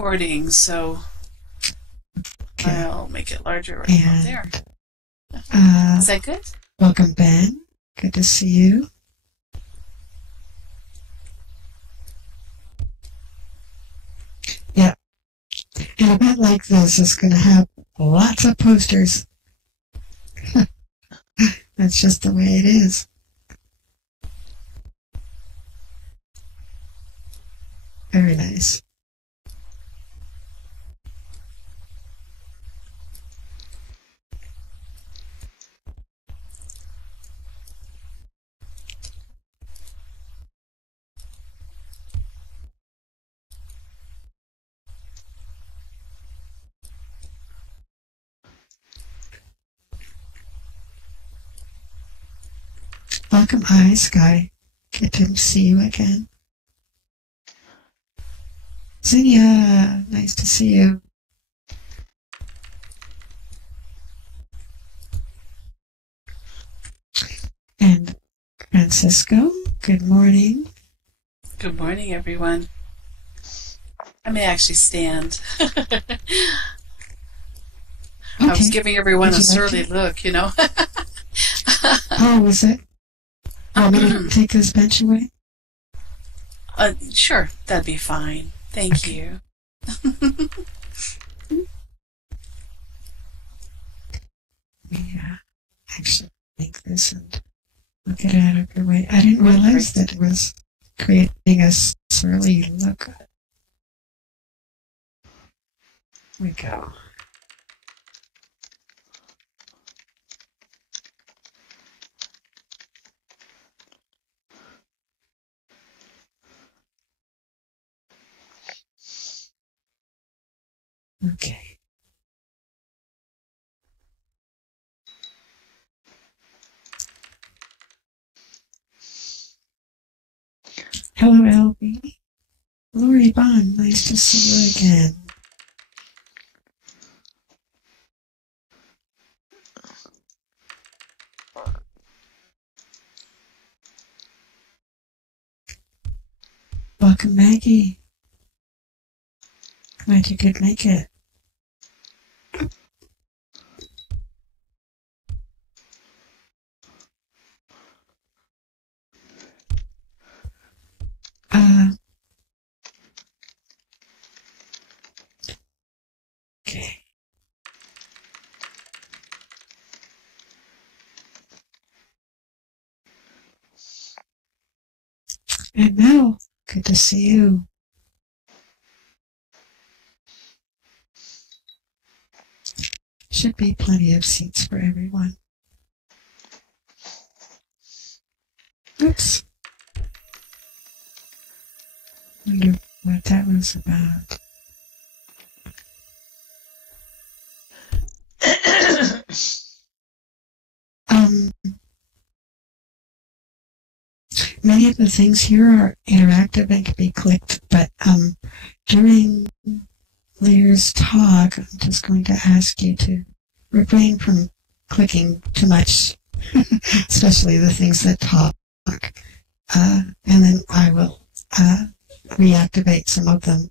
recording, so Okay. I'll make it larger right about And there. uh, Is that good? welcome, Ben. Good to see you. Yeah, an event like this is going to have lots of posters. That's just the way it is. Very nice. Welcome, Sky. Good to see you again. Cynthia, nice to see you. And Francisco, good morning. Good morning, everyone. I may actually stand. I was Okay. giving everyone Would a you like surly to? look, you know. Oh, was it? Want me to take this bench away? Sure, that'd be fine. Thank Okay. you. Yeah, actually make this and we'll get it out of your way. I didn't realize that it was creating a surly look. Here we go. Okay. Hello, LB. Lori Bond, nice to see you again. Welcome, Maggie. Glad you could make it. Okay. And Mel, good to see you. Should be plenty of seats for everyone. Oops. Wonder what that was about. Many of the things here are interactive and can be clicked, but during Lyr's talk, I'm just going to ask you to refrain from clicking too much, especially the things that talk. And then I will reactivate some of them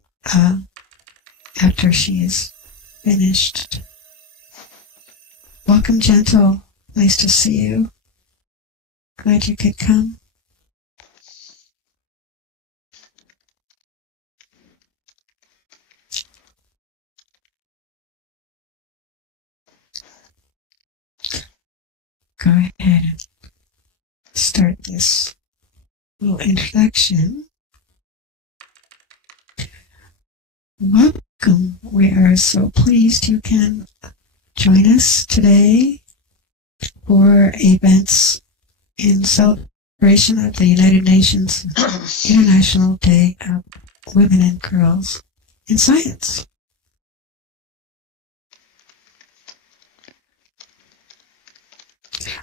after she is finished. Welcome, Gentle. Nice to see you. Glad you could come. Go ahead and start this little introduction. Welcome. We are so pleased you can join us today for events in celebration of the United Nations International Day of Women and Girls in Science.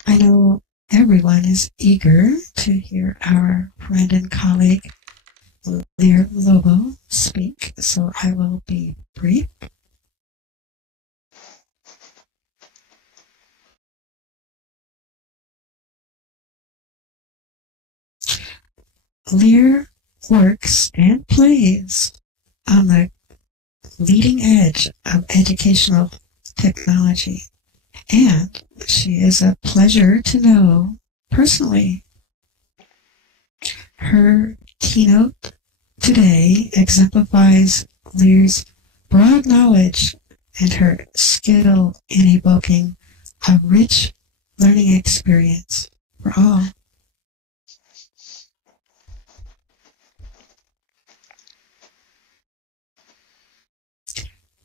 I know everyone is eager to hear our friend and colleague Lyr Lobo speak, so I will be brief. Lyr works and plays on the leading edge of educational technology. And she is a pleasure to know personally. Her keynote today exemplifies Lyr's broad knowledge and her skill in evoking a rich learning experience for all.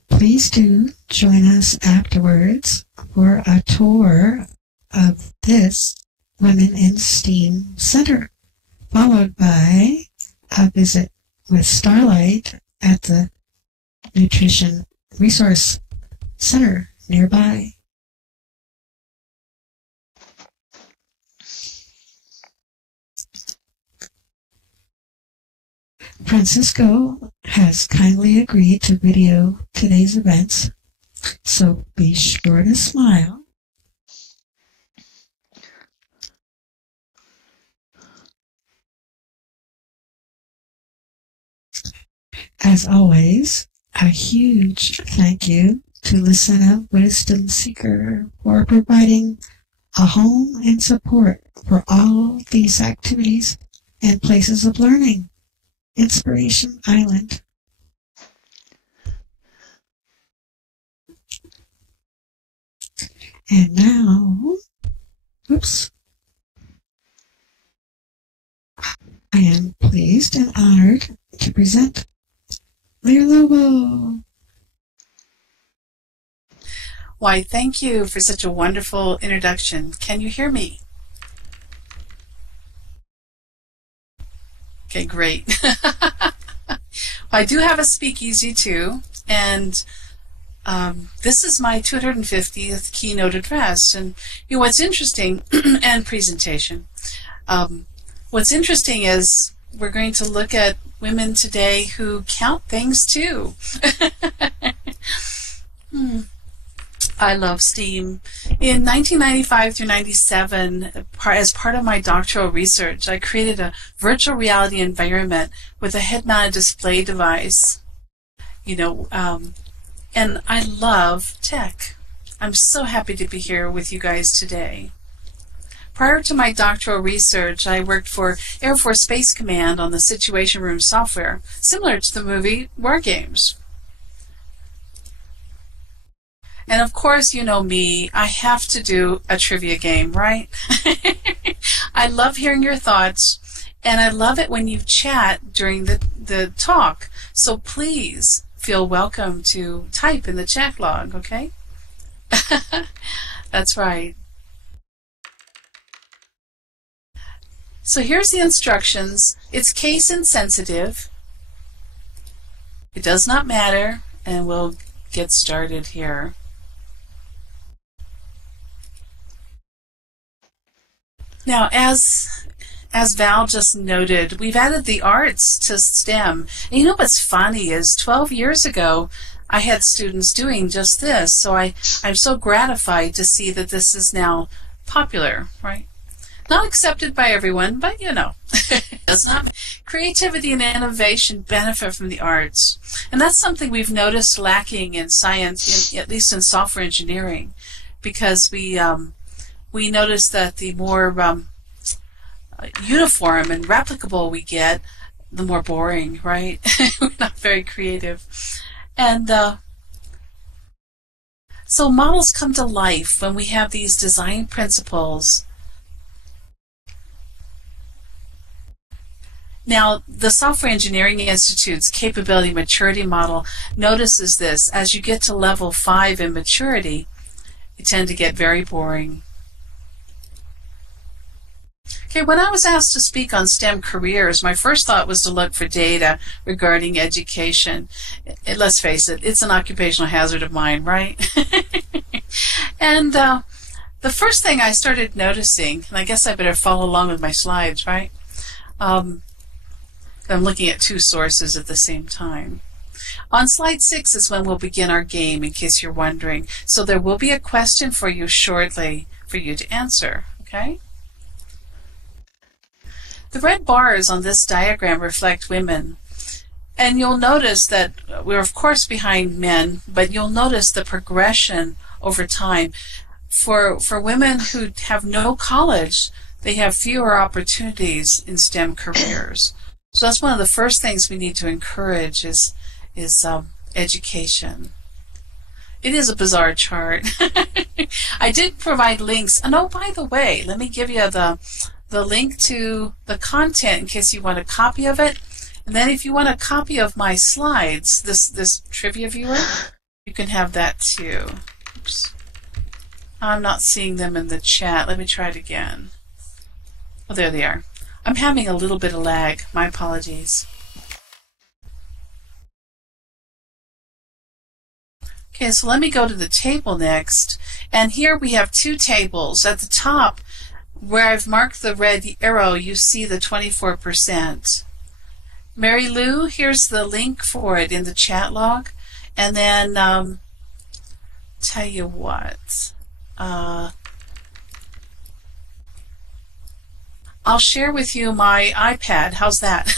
Please do join us afterwards for a tour of this Women in STEAM Center, followed by a visit with Starlight at the Nutrition Resource Center nearby. Francisco has kindly agreed to video today's events, so be sure to smile. As always, a huge thank you to Lucena Wisdom Seeker for providing a home and support for all these activities and places of learning. Inspiration Island. And now, I am pleased and honored to present Lyr Lobo. Why, thank you for such a wonderful introduction. Can you hear me? Okay, great. I do have a speakeasy too, and this is my 250th keynote address. And you know what's interesting, and presentation. What's interesting is we're going to look at women today who count things too. I love STEAM. In 1995 through 97, as part of my doctoral research, I created a virtual reality environment with a head-mounted display device. And I love tech. I'm so happy to be here with you guys today. Prior to my doctoral research, I worked for Air Force Space Command on the Situation Room software, similar to the movie War Games. And of course, you know me, I have to do a trivia game, right? I love hearing your thoughts, and I love it when you chat during the talk. So please feel welcome to type in the chat log, okay? That's right. So here's the instructions. It's case insensitive. It does not matter, and we'll get started here. Now, as Val just noted, we've added the arts to STEM. And you know what's funny is 12 years ago, I had students doing just this. So I'm so gratified to see that this is now popular, right? Not accepted by everyone, but you know. Does not creativity and innovation benefit from the arts? And that's something we've noticed lacking in science, at least in software engineering, because we notice that the more uniform and replicable we get, the more boring, right? We're not very creative. And so models come to life when we have these design principles. Now, the Software Engineering Institute's Capability Maturity Model notices this. As you get to level 5 in maturity, you tend to get very boring. Okay, when I was asked to speak on STEM careers, my first thought was to look for data regarding education. Let's face it, it's an occupational hazard of mine, right? And the first thing I started noticing, and I guess I better follow along with my slides, right? I'm looking at two sources at the same time. On slide 6 is when we'll begin our game, in case you're wondering. So there will be a question for you shortly for you to answer, okay? The red bars on this diagram reflect women. And you'll notice that we're, of course, behind men, but you'll notice the progression over time. For women who have no college, they have fewer opportunities in STEM careers. So that's one of the first things we need to encourage is education. It is a bizarre chart. I did provide links. And oh, by the way, let me give you the link to the content in case you want a copy of it. And then if you want a copy of my slides, this trivia viewer, you can have that too. Oops. I'm not seeing them in the chat. Let me try it again. Oh, there they are. I'm having a little bit of lag. My apologies. Okay, so let me go to the table next. And here we have two tables. At the top, where I've marked the red arrow, you see the 24%. Mary Lou, here's the link for it in the chat log. And then, tell you what, I'll share with you my iPad. How's that?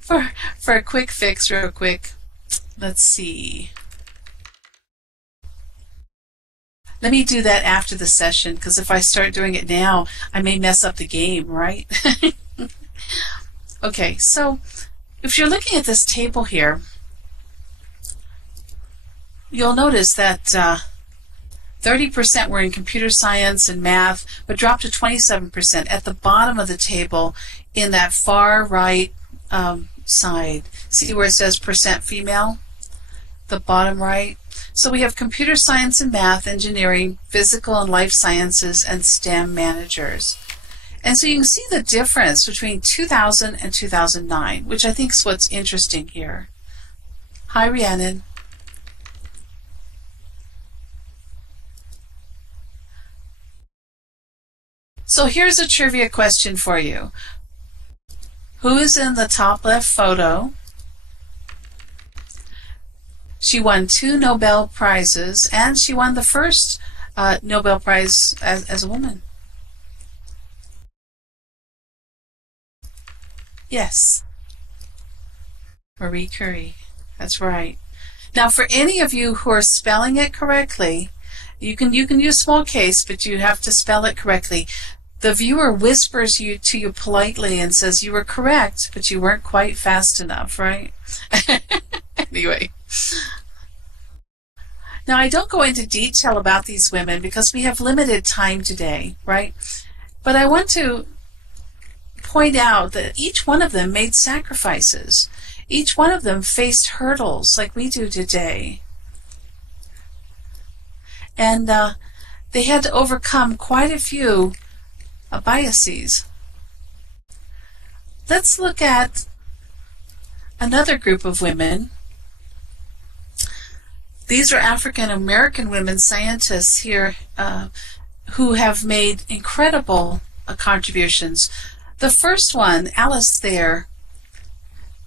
for a quick fix, real quick. Let's see. Let me do that after the session, because if I start doing it now, I may mess up the game, right? Okay, so if you're looking at this table here, you'll notice that 30% were in computer science and math, but dropped to 27% at the bottom of the table in that far right side. See where it says percent female? The bottom right. So we have computer science and math, engineering, physical and life sciences, and STEM managers. And so you can see the difference between 2000 and 2009, which I think is what's interesting here. Hi, Rhiannon. So here's a trivia question for you. Who is in the top left photo? She won 2 Nobel Prizes, and she won the first Nobel Prize as a woman. Yes. Marie Curie. That's right. Now, for any of you who are spelling it correctly, you can use small case, but you have to spell it correctly. The viewer whispers to you politely and says you were correct, but you weren't quite fast enough, right? Anyway. Now, I don't go into detail about these women because we have limited time today, right? But I want to point out that each one of them made sacrifices. Each one of them faced hurdles like we do today. And they had to overcome quite a few biases. Let's look at another group of women. These are African American women scientists here who have made incredible contributions. The first one, Alice there,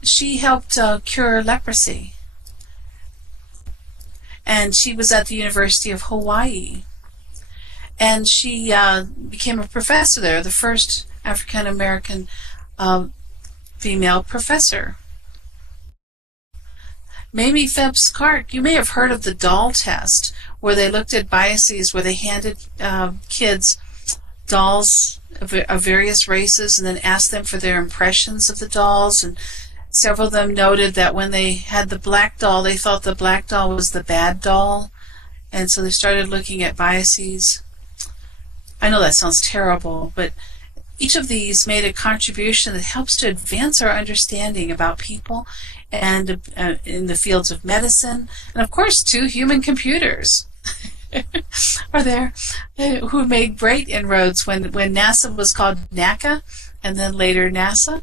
she helped cure leprosy. And she was at the University of Hawaii. And she became a professor there, the first African American female professor. Mamie Phelps Clark, you may have heard of the doll test, where they looked at biases, where they handed kids dolls of various races and then asked them for their impressions of the dolls. And several of them noted that when they had the black doll, they thought the black doll was the bad doll. And so they started looking at biases. I know that sounds terrible, but each of these made a contribution that helps to advance our understanding about people and in the fields of medicine, and of course 2 human computers are there who made great inroads when NASA was called NACA and then later NASA.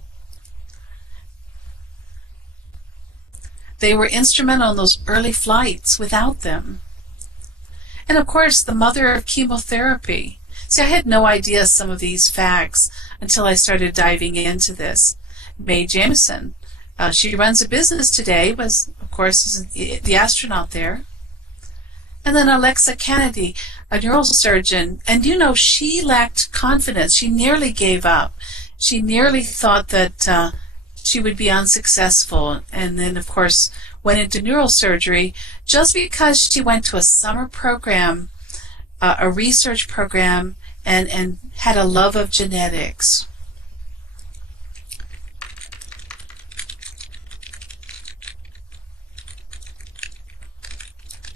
They were instrumental in those early flights. Without them. And of course the mother of chemotherapy. See, I had no idea some of these facts until I started diving into this. Mae Jemison. She runs a business today, but of course is the astronaut there. And then Alexa Kennedy, a neurosurgeon, and you know, she lacked confidence. She nearly gave up. She nearly thought that she would be unsuccessful, and then of course went into neurosurgery just because she went to a summer program, a research program, and had a love of genetics.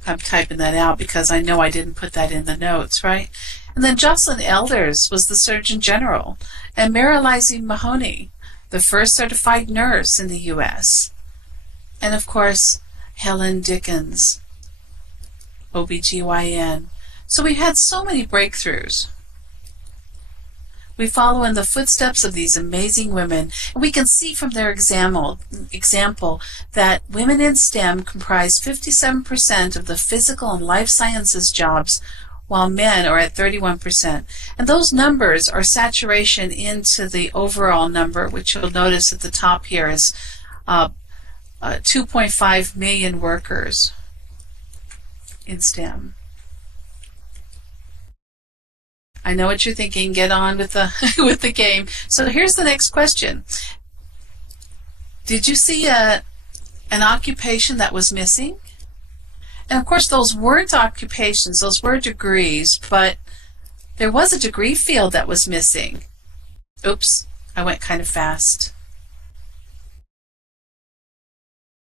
I'm typing that out because I know I didn't put that in the notes, right? And then Jocelyn Elders was the Surgeon General, and Marilise Mahoney, the first certified nurse in the U.S. And of course, Helen Dickens, OBGYN. So we had so many breakthroughs. We follow in the footsteps of these amazing women, and we can see from their example that women in STEM comprise 57% of the physical and life sciences jobs, while men are at 31%. And those numbers are saturation into the overall number, which you'll notice at the top here is 2.5 million workers in STEM. I know what you're thinking. Get on with the with the game. So here's the next question. Did you see an occupation that was missing? And of course, those weren't occupations, those were degrees, but there was a degree field that was missing. Oops, I went kind of fast.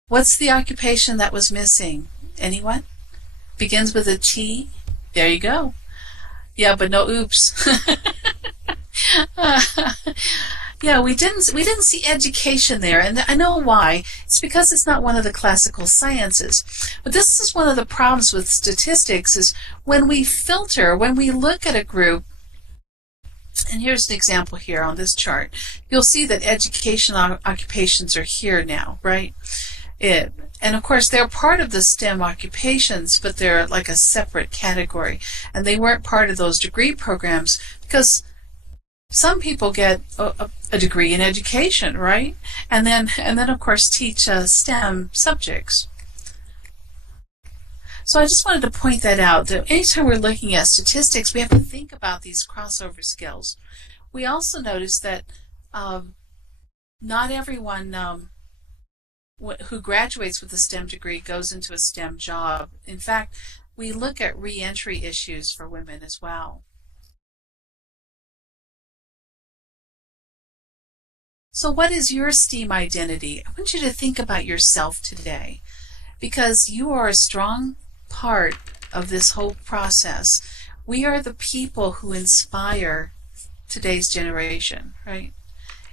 What's the occupation that was missing? Anyone? Begins with a T. There you go. Yeah, but no oops. Yeah, we didn't see education there, and I know why. It's because it's not one of the classical sciences. But this is one of the problems with statistics is when we filter, when we look at a group, and here's an example here on this chart, you'll see that education occupations are here now, right? And of course, they're part of the STEM occupations, but they're like a separate category. And they weren't part of those degree programs because some people get a degree in education, right? And then of course, teach STEM subjects. So I just wanted to point that out, that anytime we're looking at statistics, we have to think about these crossover skills. We also notice that not everyone who graduates with a STEM degree goes into a STEM job. In fact, we look at re-entry issues for women as well. So what is your STEAM identity? I want you to think about yourself today, because you are a strong part of this whole process. We are the people who inspire today's generation, right?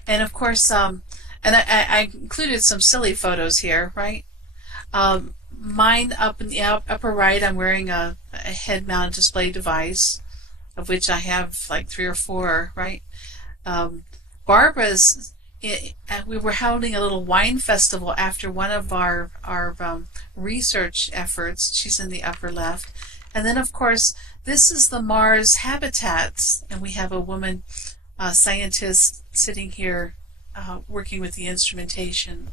And of course, and I included some silly photos here, right? Mine up in the upper right, I'm wearing a head-mounted display device, of which I have like 3 or 4, right? Barbara's, we were holding a little wine festival after one of our research efforts. She's in the upper left. And then, of course, this is the Mars habitats, and we have a woman scientist sitting here working with the instrumentation.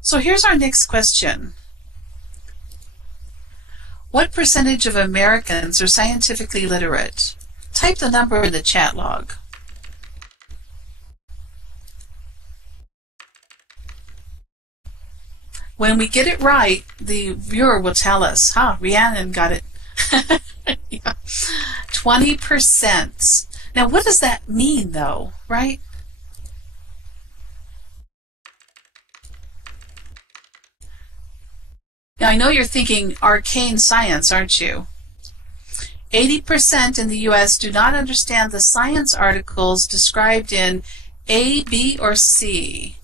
So here's our next question. What percentage of Americans are scientifically literate? Type the number in the chat log. When we get it right, the viewer will tell us, Rhiannon got it. Yeah. 20%. Now, what does that mean, though, right? Now, I know you're thinking arcane science, aren't you? 80% in the U.S. do not understand the science articles described in A, B, or C.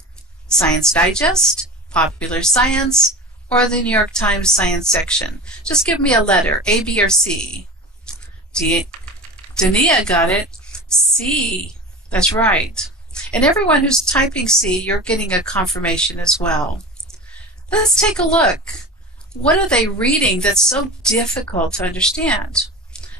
Science Digest, Popular Science, or the New York Times Science section. Just give me a letter, A, B, or C. Dania got it. C. That's right. And everyone who's typing C, you're getting a confirmation as well. Let's take a look. What are they reading that's so difficult to understand?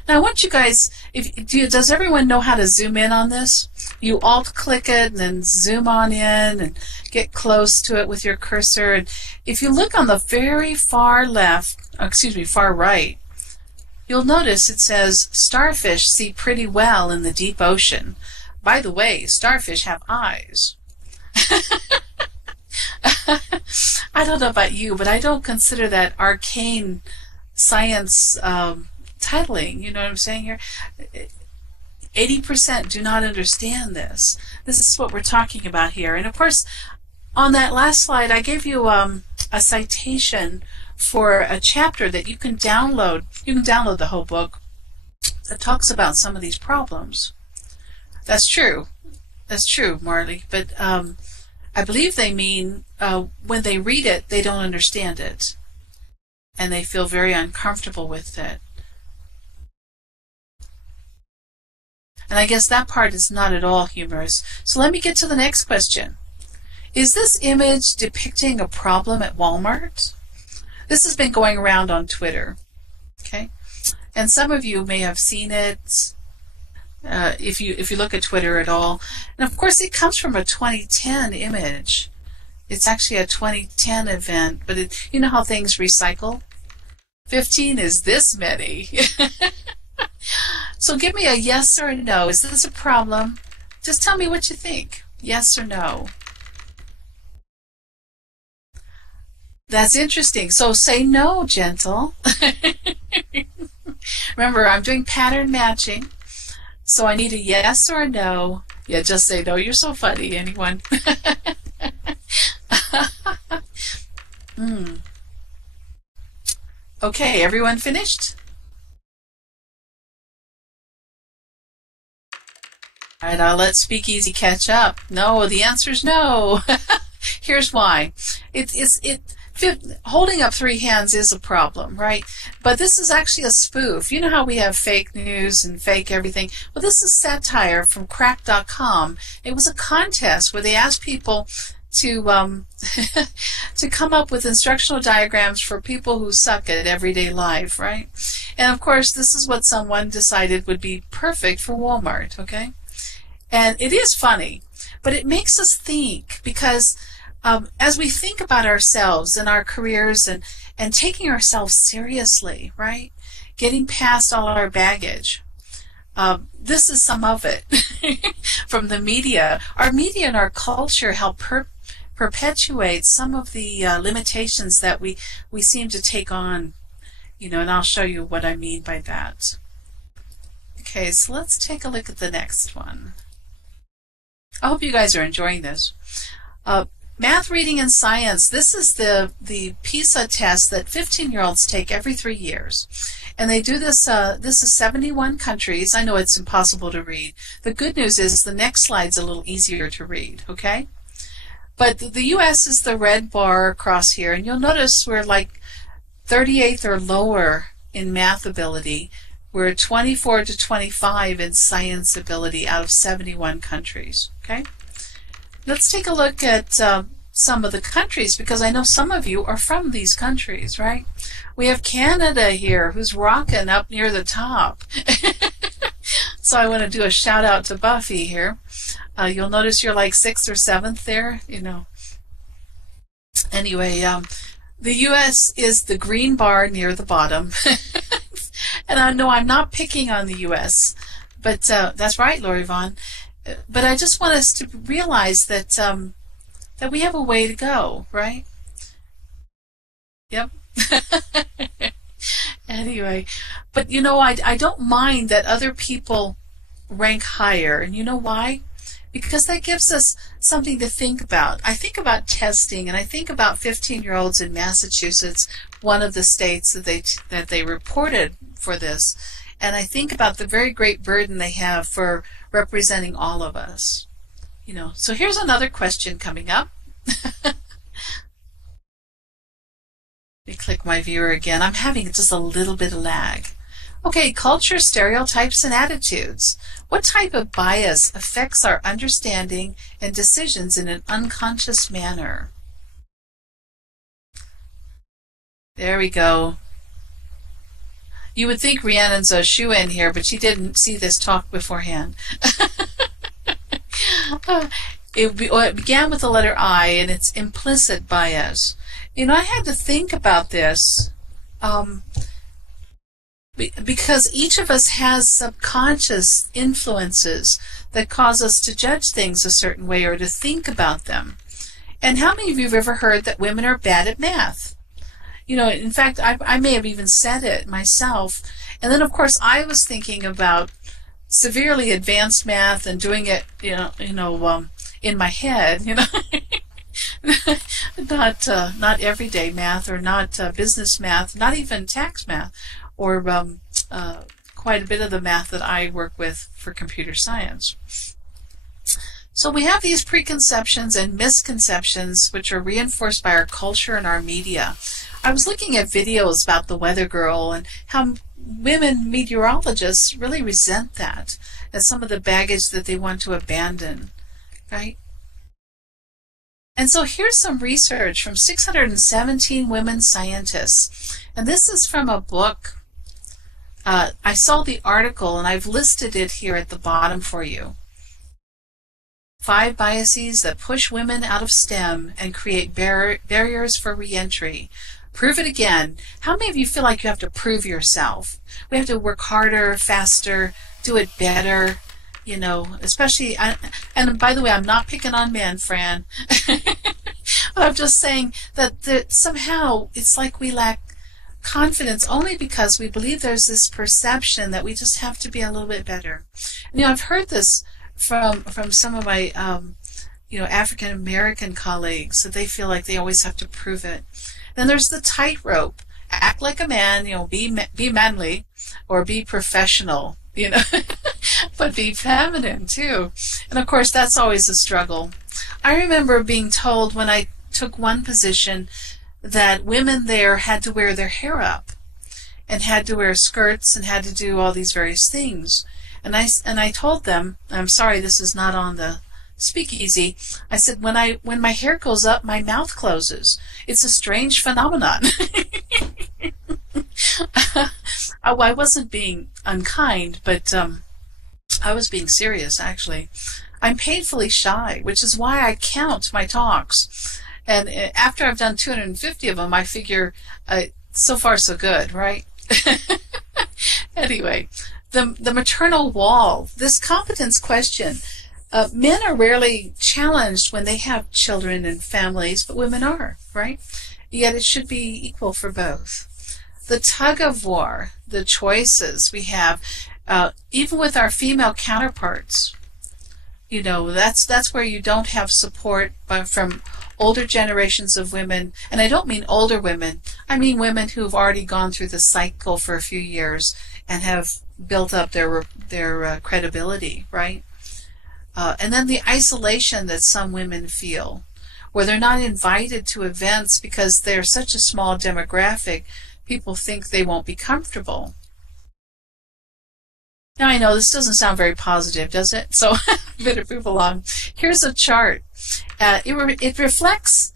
Now I want you guys, does everyone know how to zoom in on this? You alt-click it and then zoom on in and get close to it with your cursor. And if you look on the very far far right, you'll notice it says starfish see pretty well in the deep ocean. By the way, starfish have eyes. I don't know about you, but I don't consider that arcane science titling. You know what I'm saying here? 80% do not understand this. This is what we're talking about here. And of course, on that last slide, I gave you a citation for a chapter that you can download. You can download the whole book that talks about some of these problems. That's true. That's true, Marley. But I believe they mean when they read it, they don't understand it. And they feel very uncomfortable with it. And I guess that part is not at all humorous. So let me get to the next question. Is this image depicting a problem at Walmart? This has been going around on Twitter. Okay? And some of you may have seen it if you look at Twitter at all. And of course it comes from a 2010 image. It's actually a 2010 event, but you know how things recycle? 15 is this many. So give me a yes or a no. Is this a problem? Just tell me what you think. Yes or no. That's interesting. So say no, gentle. Remember, I'm doing pattern matching. So I need a yes or a no. Yeah, just say no. You're so funny, anyone. Okay, everyone finished? All right, I'll let Speakeasy catch up. No, the answer is no. Here's why. Holding up three hands is a problem, right? But this is actually a spoof. You know how we have fake news and fake everything? Well, this is satire from crack.com. It was a contest where they asked people to to come up with instructional diagrams for people who suck at everyday life, right? And of course, this is what someone decided would be perfect for Walmart, okay? And it is funny, but it makes us think, because as we think about ourselves and our careers and taking ourselves seriously, right? Getting past all our baggage. This is some of it from the media. Our media and our culture help perpetuate some of the limitations that we seem to take on, you know, and I'll show you what I mean by that. Okay, so let's take a look at the next one. I hope you guys are enjoying this. Math, reading, and science. This is the PISA test that 15-year-olds take every 3 years. And they do this, this is 71 countries. I know it's impossible to read. The good news is the next slide's a little easier to read, okay? But the U.S. is the red bar across here, and you'll notice we're like 38th or lower in math ability. We're 24 to 25 in science ability out of 71 countries, okay? Let's take a look at some of the countries, because I know some of you are from these countries, right? We have Canada here, who's rocking up near the top. So I want to do a shout out to Buffy here. You'll notice you're like 6th or 7th there, you know. Anyway, the U.S. is the green bar near the bottom. And I know I'm not picking on the U.S., but that's right, Lori Vaughn. But I just want us to realize that that we have a way to go, right? Yep. Anyway, but you know, I don't mind that other people rank higher, and you know why? Because that gives us something to think about. I think about testing, and I think about 15-year-olds in Massachusetts, one of the states that they reported for this, and I think about the very great burden they have for representing all of us. You know, so here's another question coming up. Let me click my viewer again. I'm having just a little bit of lag. Okay, culture, stereotypes, and attitudes. What type of bias affects our understanding and decisions in an unconscious manner? There we go. You would think Rhiannon's a shoe-in here, but she didn't see this talk beforehand. It began with the letter I, and it's implicit bias. You know, I had to think about this. Because each of us has subconscious influences that cause us to judge things a certain way or to think about them. And how many of you have ever heard that women are bad at math? You know, in fact, I may have even said it myself. And then, of course, I was thinking about severely advanced math and doing it, in my head, not everyday math, or not business math, not even tax math, or quite a bit of the math that I work with for computer science. So we have these preconceptions and misconceptions which are reinforced by our culture and our media. I was looking at videos about the weather girl and how women meteorologists really resent that as some of the baggage that they want to abandon, right? And so here's some research from 617 women scientists. And this is from a book. I saw the article and I've listed it here at the bottom for you. 5 biases that push women out of STEM and create barriers for reentry. Prove it again. How many of you feel like you have to prove yourself? We have to work harder, faster, do it better, especially, and by the way, I'm not picking on men, Fran. But I'm just saying that somehow it's like we lack confidence only because we believe there's this perception that we just have to be a little bit better. I've heard this from some of my African American colleagues, that they feel like they always have to prove it. Then there's the tightrope. Act like a man, be manly, or be professional, but be feminine too. And of course that's always a struggle. I remember being told when I took one position that women there had to wear their hair up and had to wear skirts and had to do all these various things. And I told them, I'm sorry, this is not on the speakeasy. I said, when my hair goes up, my mouth closes. It's a strange phenomenon. I wasn't being unkind, but I was being serious, actually. I'm painfully shy, which is why I count my talks. And after I've done 250 of them, I figure so far so good, right? Anyway, the maternal wall, this competence question. Men are rarely challenged when they have children and families, but women are, right? Yet it should be equal for both. The tug of war, the choices we have, even with our female counterparts, that's where you don't have support from older generations of women. And I don't mean older women. I mean women who've already gone through the cycle for a few years and have built up their credibility, right? And then the isolation that some women feel, where they're not invited to events because they're such a small demographic, people think they won't be comfortable. Now I know this doesn't sound very positive, does it? So I better move along. Here's a chart. It reflects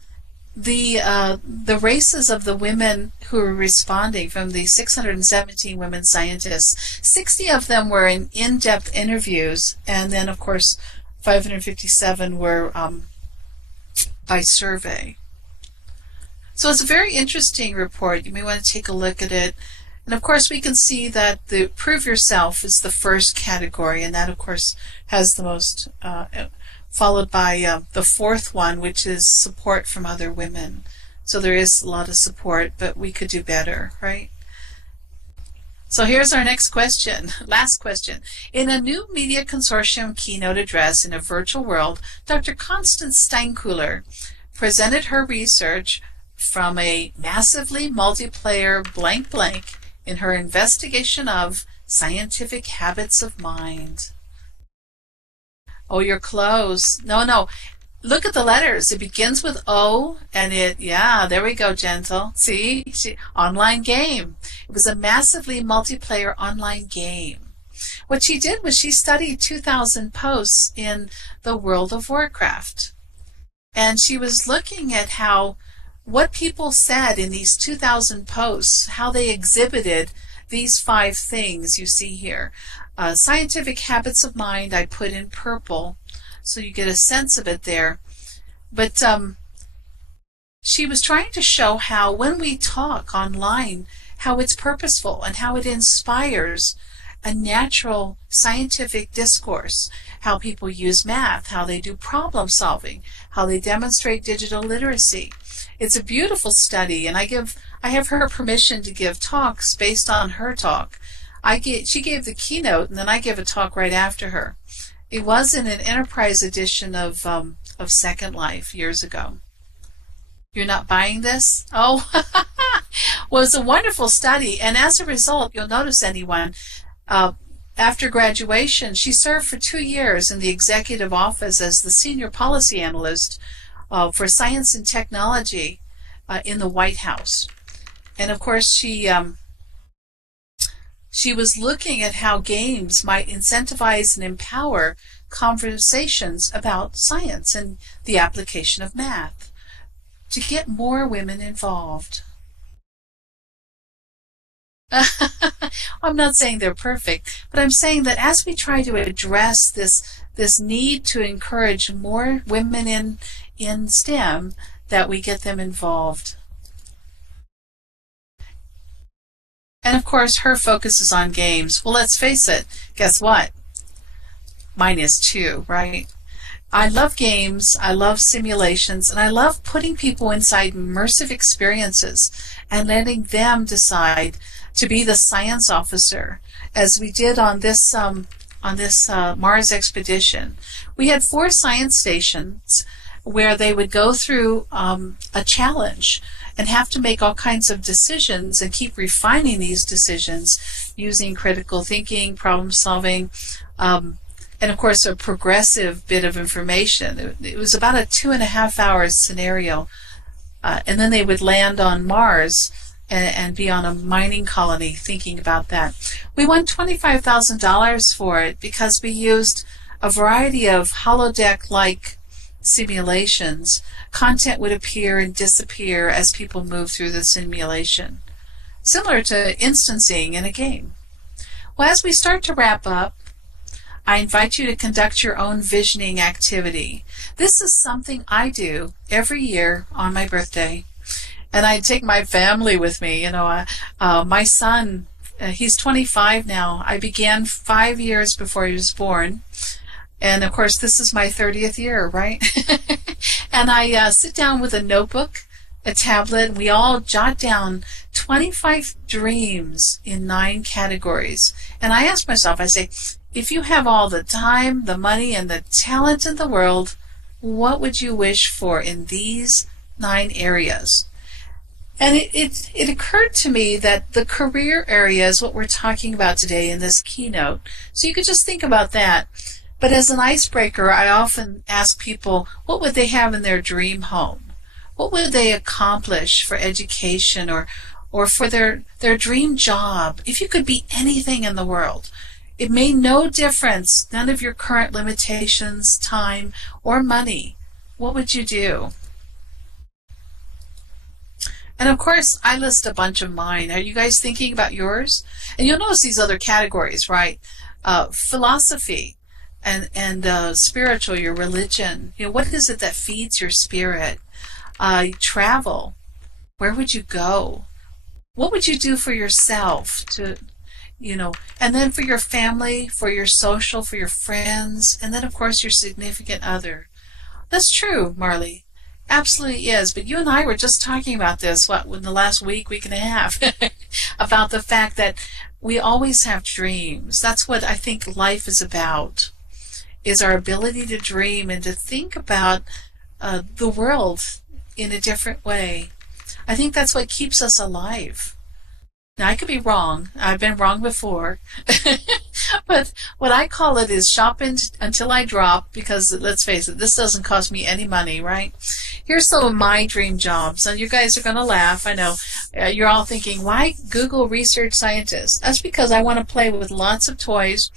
the races of the women who are responding from the 617 women scientists. 60 of them were in-depth interviews, and then, of course, 557 were by survey. So it's a very interesting report. You may want to take a look at it. And, of course, we can see that the prove yourself is the first category, and that, of course, has the most, followed by the fourth one, which is support from other women. So there is a lot of support, but we could do better, right? So here's our next question, last question. In a new media consortium keynote address in a virtual world, Dr. Constance Steinkuhler presented her research from a massively multiplayer blank blank in her investigation of scientific habits of mind. Oh, you're close. No. Look at the letters. It begins with O, and there we go, gentle. See? Online game. It was a massively multiplayer online game. What she did was she studied 2,000 posts in the World of Warcraft. And she was looking at what people said in these 2,000 posts, how they exhibited these 5 things you see here. Scientific habits of mind I put in purple, so you get a sense of it there. But she was trying to show how when we talk online, how it's purposeful and how it inspires a natural scientific discourse, how people use math, how they do problem solving, how they demonstrate digital literacy. It's a beautiful study, and I have her permission to give talks based on her talk. She gave the keynote, and then I give a talk right after her. It was in an enterprise edition of Second Life years ago. You're not buying this? Oh, well, it's a wonderful study, and as a result, you'll notice anyone, after graduation, she served for 2 years in the executive office as the senior policy analyst for science and technology in the White House. And of course, she was looking at how games might incentivize and empower conversations about science and the application of math to get more women involved. I'm not saying they're perfect, but I'm saying that as we try to address this need to encourage more women in STEM, that we get them involved. And of course, her focus is on games. Well, let's face it, guess what? Mine is too, right? I love games, I love simulations, and I love putting people inside immersive experiences and letting them decide to be the science officer, as we did on this Mars expedition. We had 4 science stations where they would go through a challenge and have to make all kinds of decisions and keep refining these decisions using critical thinking, problem solving, and of course a progressive bit of information. It was about a 2.5 hour scenario, and then they would land on Mars and be on a mining colony thinking about that. We won $25,000 for it because we used a variety of holodeck-like simulations. Content would appear and disappear as people move through the simulation, similar to instancing in a game. Well, as we start to wrap up, I invite you to conduct your own visioning activity. This is something I do every year on my birthday. And I take my family with me. My son, he's 25 now. I began 5 years before he was born. And of course, this is my 30th year, right? And I sit down with a notebook, a tablet, and we all jot down 25 dreams in 9 categories. And I ask myself, I say, if you have all the time, the money, and the talent in the world, what would you wish for in these 9 areas? And it occurred to me that the career area is what we're talking about today in this keynote. So you could just think about that. But as an icebreaker, I often ask people, what would they have in their dream home? What would they accomplish for education or for their dream job? If you could be anything in the world, it made no difference, none of your current limitations, time, or money. What would you do? And of course, I list a bunch of mine. Are you guys thinking about yours? And you'll notice these other categories, right? Philosophy and spiritual, your religion. What is it that feeds your spirit? Travel. Where would you go? What would you do for yourself and then for your family, for your social, for your friends, and then of course your significant other. That's true, Marley. Absolutely is. But you and I were just talking about this, in the last week and a half, about the fact that we always have dreams. That's what I think life is about, is our ability to dream and to think about the world in a different way. I think that's what keeps us alive. Now, I could be wrong. I've been wrong before. But what I call it is shopping until I drop, because let's face it, this doesn't cost me any money, right? Here's some of my dream jobs. And you guys are going to laugh. I know. You're all thinking, why Google research scientist? That's because I want to play with lots of toys,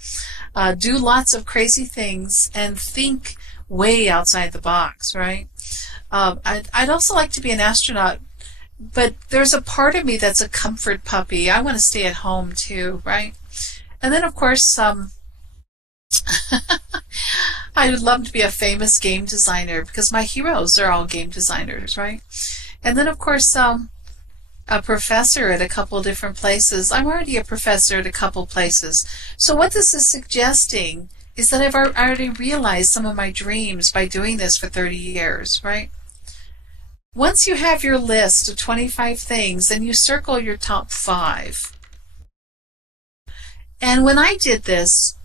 do lots of crazy things, and think way outside the box, right? I'd also like to be an astronaut. But there's a part of me that's a comfort puppy. I want to stay at home too, right? And then, of course, I would love to be a famous game designer because my heroes are all game designers, right? And then, of course, a professor at a couple different places. I'm already a professor at a couple places. So what this is suggesting is that I've already realized some of my dreams by doing this for 30 years, right? Once you have your list of 25 things, then you circle your top 5. And when I did this,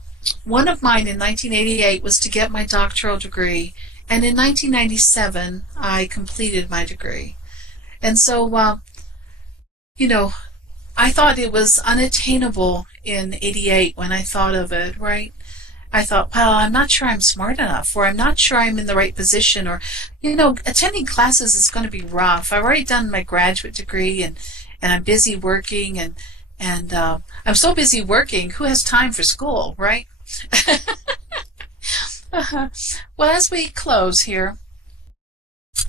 one of mine in 1988 was to get my doctoral degree, and in 1997 I completed my degree. And so, I thought it was unattainable in 88 when I thought of it, right? I thought, well, I'm not sure I'm smart enough, or I'm not sure I'm in the right position, or, attending classes is going to be rough. I've already done my graduate degree, and I'm busy working, and I'm so busy working, who has time for school, right? Well, as we close here,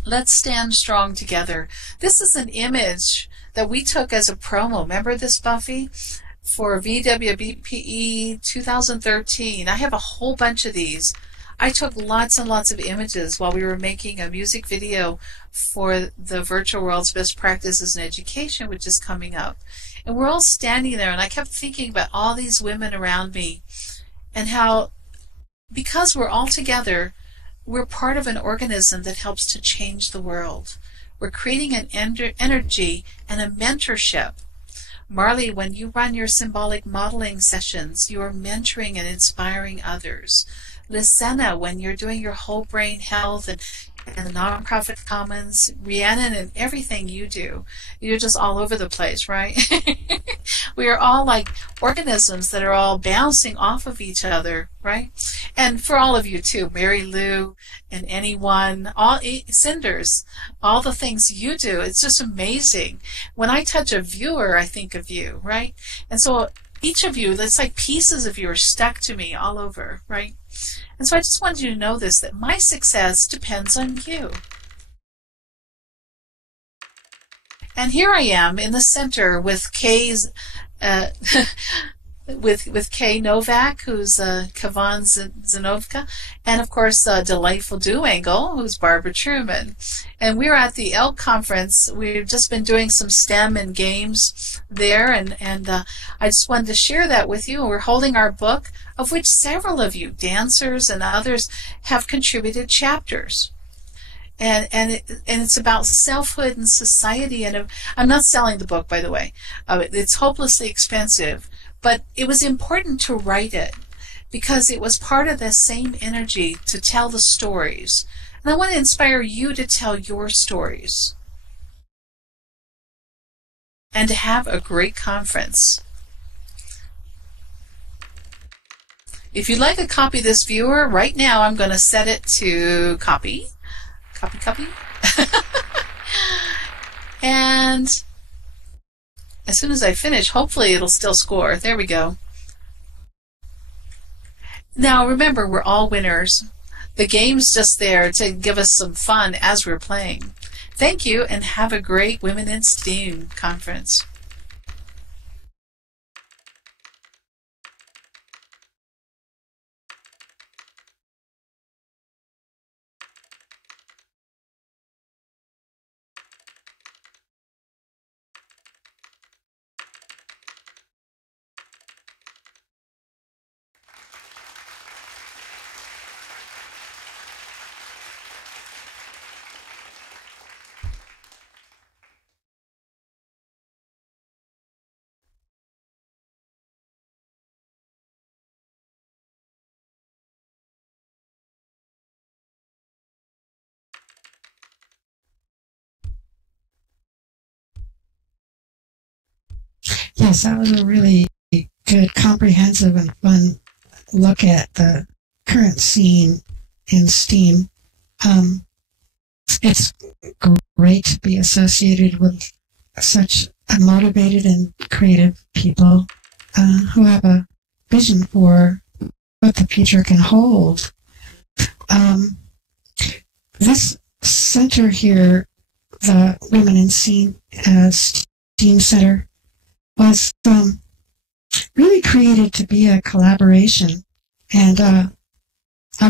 let's stand strong together. This is an image that we took as a promo. Remember this, Buffy? For VWBPE 2013. I have a whole bunch of these. I took lots and lots of images while we were making a music video for the Virtual World's Best Practices in Education, which is coming up. And we're all standing there, and I kept thinking about all these women around me and how, because we're all together, we're part of an organism that helps to change the world. We're creating an energy and a mentorship. Marley, when you run your symbolic modeling sessions, you are mentoring and inspiring others. Lysena, when you're doing your whole brain health and the nonprofit commons, Rhiannon, and everything you do, you're just all over the place, right? We are all like organisms that are all bouncing off of each other, right? And for all of you too, Mary Lou and anyone, all Cinders, all the things you do, it's just amazing. When I touch a viewer, I think of you, right? And so each of you, that's like pieces of you are stuck to me all over, right? And so I just wanted you to know this, that my success depends on you. And here I am in the center with Kay's, with Kay Novak, who's Kavan Zinovka, and of course Delightful Duangle, who's Barbara Truman. And we're at the ELK conference. We've just been doing some STEM and games there, and I just wanted to share that with you. We're holding our book, of which several of you, dancers and others, have contributed chapters. And it's about selfhood and society. And I'm not selling the book, by the way. It's hopelessly expensive, but it was important to write it because it was part of the same energy to tell the stories. And I want to inspire you to tell your stories and to have a great conference. If you'd like a copy of this, viewer, right now I'm going to set it to copy. Copy. And as soon as I finish, hopefully it'll still score. There we go. Now remember, we're all winners. The game's just there to give us some fun as we're playing. Thank you, and have a great Women in STEAM conference. Yes, that was a really good, comprehensive, and fun look at the current scene in STEAM. It's great to be associated with such motivated and creative people who have a vision for what the future can hold. This center here, the Women in STEAM Center, was really created to be a collaboration, and I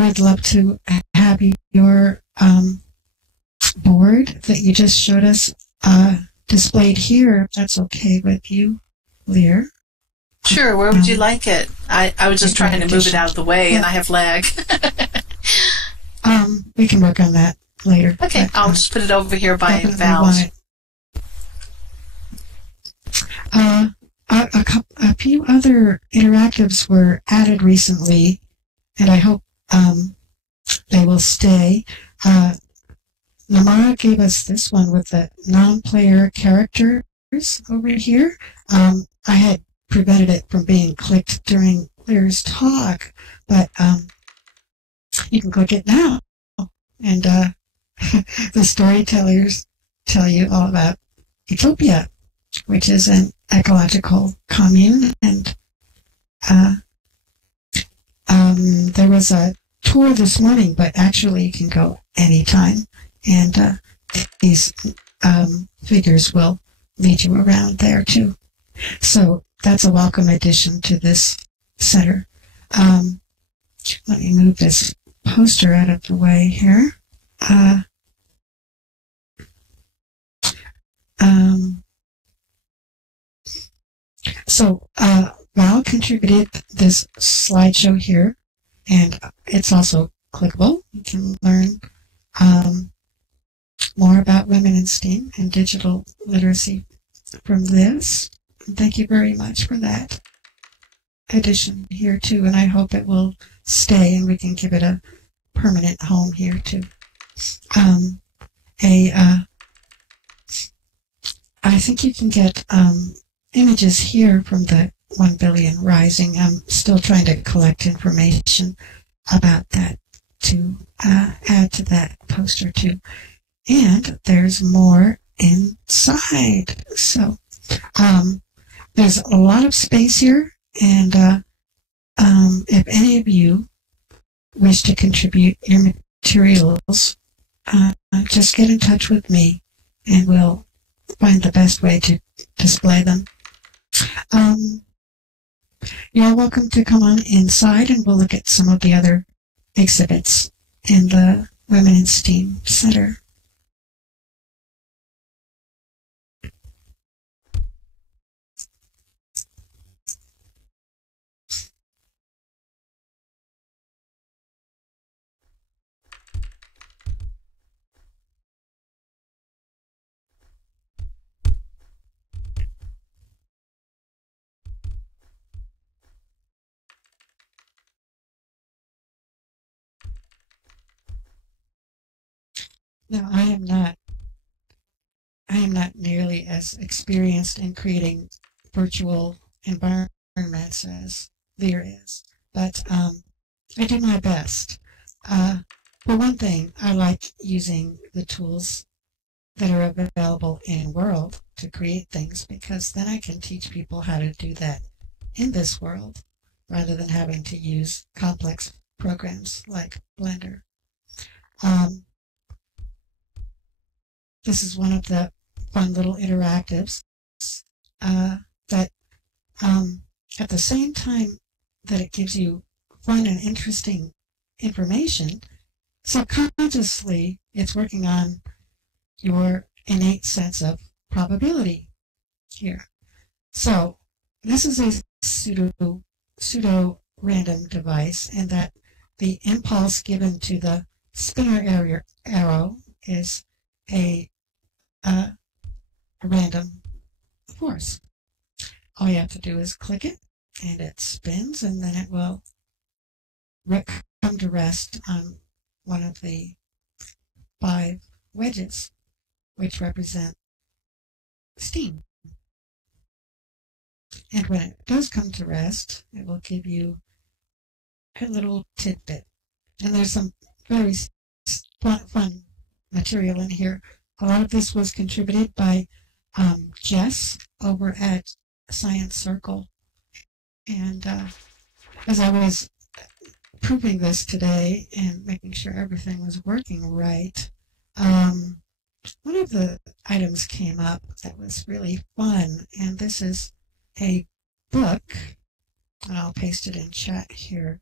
would love to have your board that you just showed us displayed here, if that's okay with you, Lyr. Sure, where would you like it? I was just trying to move it out of the way, and I have lag. We can work on that later. Okay, but, I'll just put it over here by Val's. A few other interactives were added recently, and I hope they will stay. Namara gave us this one with the non-player characters over here. I had prevented it from being clicked during Lyr's talk, but you can click it now. And the storytellers tell you all about Utopia, which is an ecological commune. And there was a tour this morning, but actually you can go anytime. And these figures will lead you around there too. So that's a welcome addition to this center. Let me move this poster out of the way here. So Val contributed this slideshow here, and it's also clickable. You can learn more about women in STEAM and digital literacy from this. Thank you very much for that addition here too, and I hope it will stay and we can give it a permanent home here too. I think you can get images here from the 1 billion Rising. I'm still trying to collect information about that to add to that poster too. And there's more inside. So there's a lot of space here, and if any of you wish to contribute your materials, just get in touch with me and we'll find the best way to display them. You're welcome to come on inside and we'll look at some of the other exhibits in the Women in STEAM Center. No, I am not nearly as experienced in creating virtual environments as Lyr is, but I do my best. For one thing, I like using the tools that are available in World to create things, because then I can teach people how to do that in this world rather than having to use complex programs like Blender. This is one of the fun little interactives that at the same time that it gives you fun and interesting information, subconsciously it's working on your innate sense of probability here. So this is a pseudo random device, and that the impulse given to the spinner arrow is a random force. All you have to do is click it and it spins, and then it will come to rest on one of the 5 wedges, which represent steam. And when it does come to rest, it will give you a little tidbit. And there's some very fun material in here. A lot of this was contributed by Jess over at Science Circle. And as I was proving this today and making sure everything was working right, one of the items came up that was really fun, and this is a book, and I'll paste it in chat here,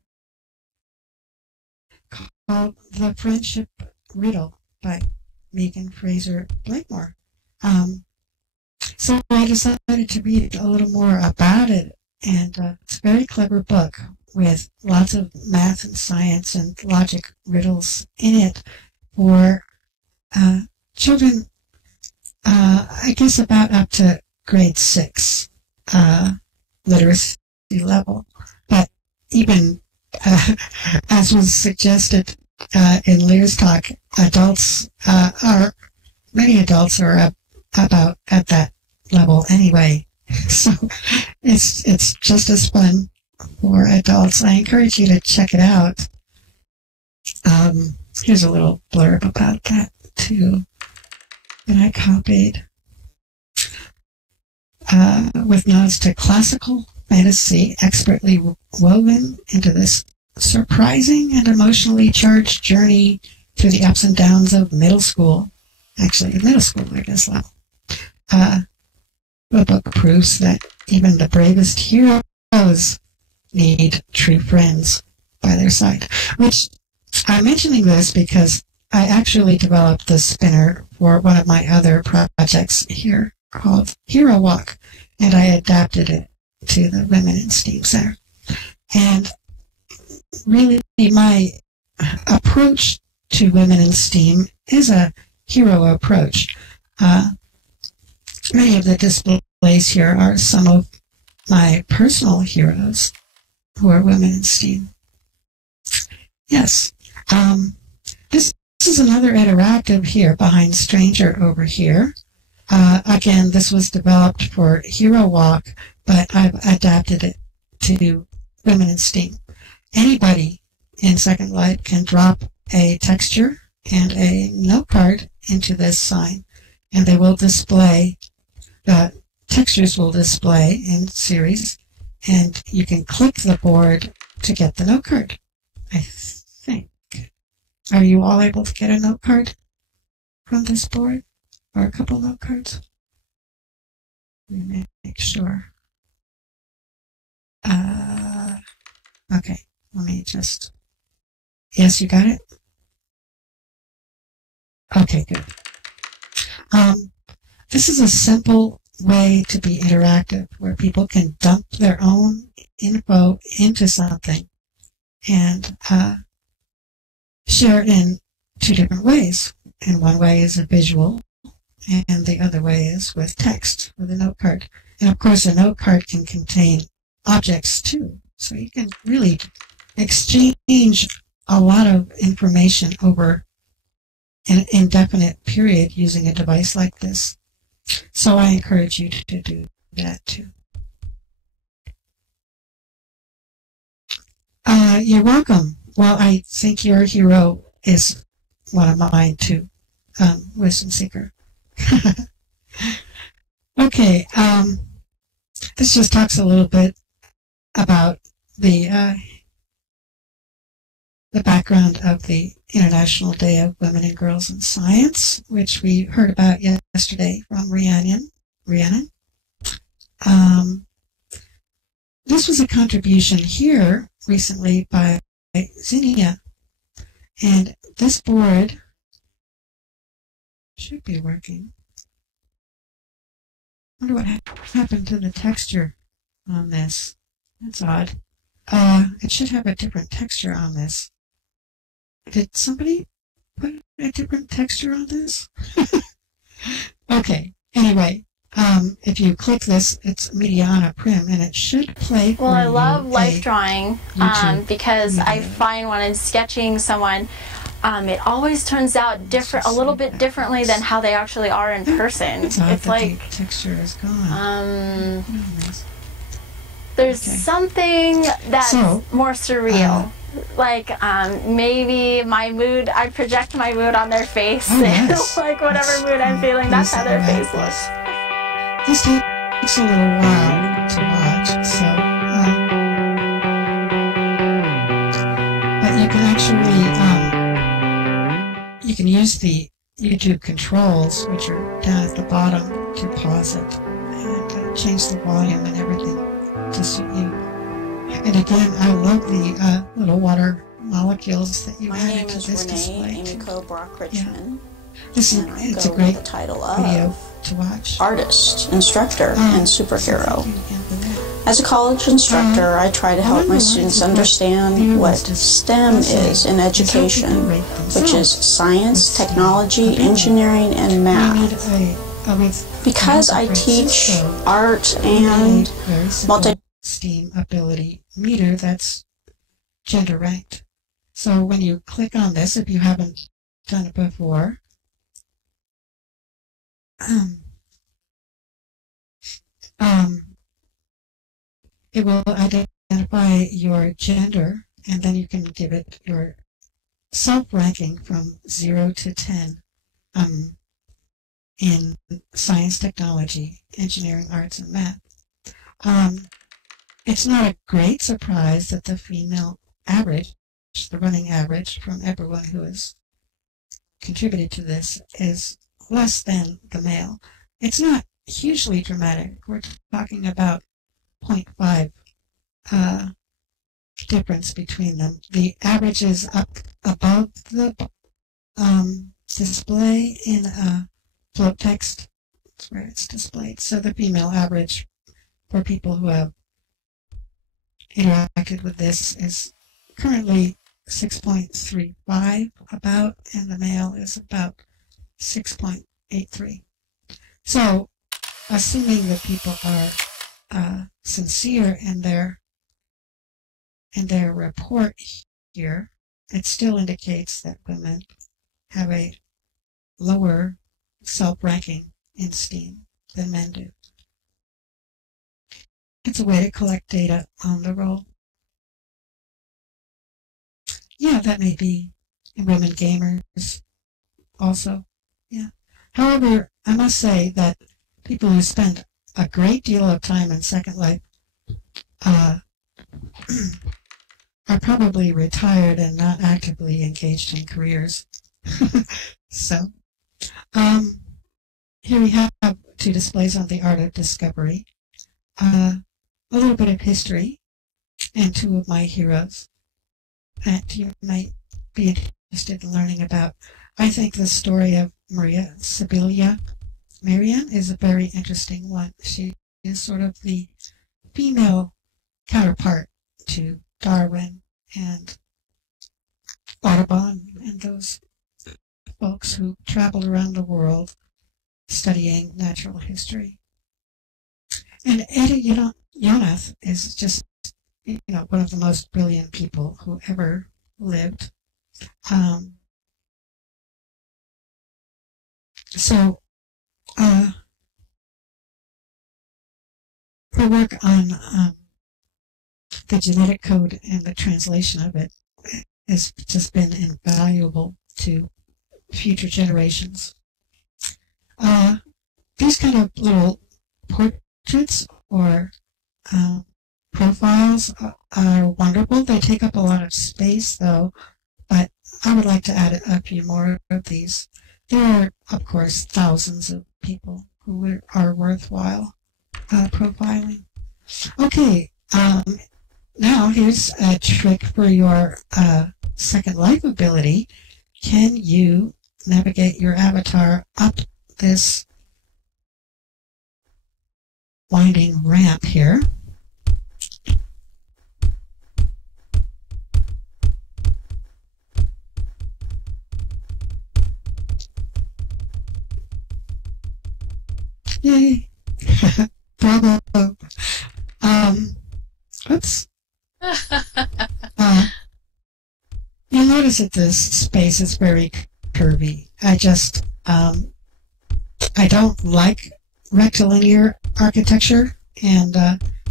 called The Friendship Riddle by Megan Fraser Blakemore. So I decided to read a little more about it, and it's a very clever book with lots of math and science and logic riddles in it for children, I guess about up to grade 6 literacy level. But even as was suggested in Lyr's talk, many adults are about at that level anyway. So it's just as fun for adults. I encourage you to check it out. Here's a little blurb about that too that I copied. With nods to classical fantasy expertly woven into this surprising and emotionally charged journey through the ups and downs of middle school. Actually, middle school at this level. The book proves that even the bravest heroes need true friends by their side. Which, I'm mentioning this because I actually developed the spinner for one of my other projects here called Hero Walk, and I adapted it to the Women in STEAM Center. And really, my approach to women in STEAM is a hero approach. Many of the displays here are some of my personal heroes who are women in STEAM. Yes. This is another interactive here behind Stranger over here. Again, this was developed for Hero Walk, but I've adapted it to Women in STEAM. Anybody in Second Life can drop a texture and a note card into this sign, and they will display, the textures will display in series, and you can click the board to get the note card, I think. Are you all able to get a note card from this board? Or a couple note cards? Let me make sure. Okay, let me just... Yes, you got it? Okay, good. This is a simple way to be interactive where people can dump their own info into something and share it in 2 different ways. And one way is a visual, and the other way is with text, with a note card. And of course, a note card can contain objects too. So you can really exchange a lot of information over an indefinite period using a device like this. So I encourage you to do that too. You're welcome. Well, I think your hero is one of mine too, Wisdom Seeker. Okay, this just talks a little bit about the background of the International Day of Women and Girls in Science, which we heard about yesterday from Rhiannon. This was a contribution here recently by Zinnia, and this board should be working. I wonder what happened to the texture on this. That's odd. It should have a different texture on this. Did somebody put a different texture on this? Okay, anyway, if you click this, it's Mediana Prim, and it should play for you. Well, I love life drawing because I find when I'm sketching someone, it always turns out different, a little bit differently than how they actually are in person. It's like the texture is gone. There's something that's more surreal. Like maybe my mood, I project my mood on their face. Like whatever mood I'm feeling, that's how their face looks. This takes a little while to watch, so but you can actually you can use the YouTube controls, which are down at the bottom, to pause it and change the volume and everything to suit you. And again, I love the little water molecules that you added to this display. My name is Renee Amy Brock Richmond. Yeah. It's a great the title video. of to watch. Artist, instructor, and superhero. As a college instructor, I try to help my students understand what STEM is in education, which is science, technology, engineering, and math. Because I teach art and STEAM ability meter that's gender ranked. So when you click on this, if you haven't done it before, it will identify your gender, and then you can give it your self-ranking from 0 to 10 in science, technology, engineering, arts, and math. It's not a great surprise that the female average, the running average from everyone who has contributed to this, is less than the male. It's not hugely dramatic. We're talking about 0.5 difference between them. The average is up above the display in float text. That's where it's displayed. So the female average for people who have interacted with this is currently 6.35 about, and the male is about 6.83. So, assuming that people are sincere in their report here, it still indicates that women have a lower self-ranking in STEAM than men do. It's a way to collect data on the role. Yeah, that may be women gamers also. Yeah. However, I must say that people who spend a great deal of time in Second Life are probably retired and not actively engaged in careers. So, here we have two displays on the art of discovery, a little bit of history, and two of my heroes that you might be interested in learning about. I think the story of Maria Sibylla Merian is a very interesting one. She is sort of the female counterpart to Darwin and Audubon and those folks who traveled around the world studying natural history. And Ada Yonath is just, one of the most brilliant people who ever lived. So, her work on the genetic code and the translation of it has just been invaluable to future generations. These kind of little portraits or profiles are wonderful. They take up a lot of space, though, but I would like to add a few more of these. There are, of course, thousands of people who are worthwhile profiling. Okay, now here's a trick for your Second Life ability. Can you navigate your avatar up this winding ramp here? Yay! Bravo! Oops. You'll notice that this space is very curvy. I don't like rectilinear architecture, and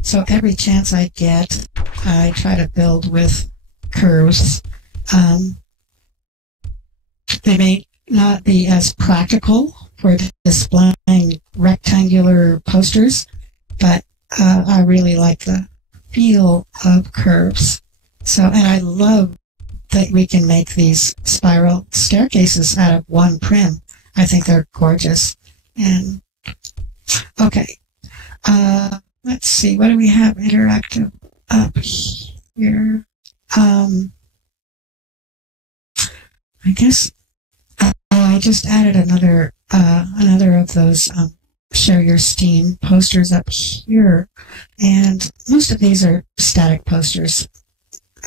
so every chance I get, I try to build with curves. They may not be as practical for displaying rectangular posters, but I really like the feel of curves. So, and I love that we can make these spiral staircases out of one prim. I think they're gorgeous. And okay, let's see, what do we have interactive up here? I guess I just added another of those show your STEAM posters up here, and most of these are static posters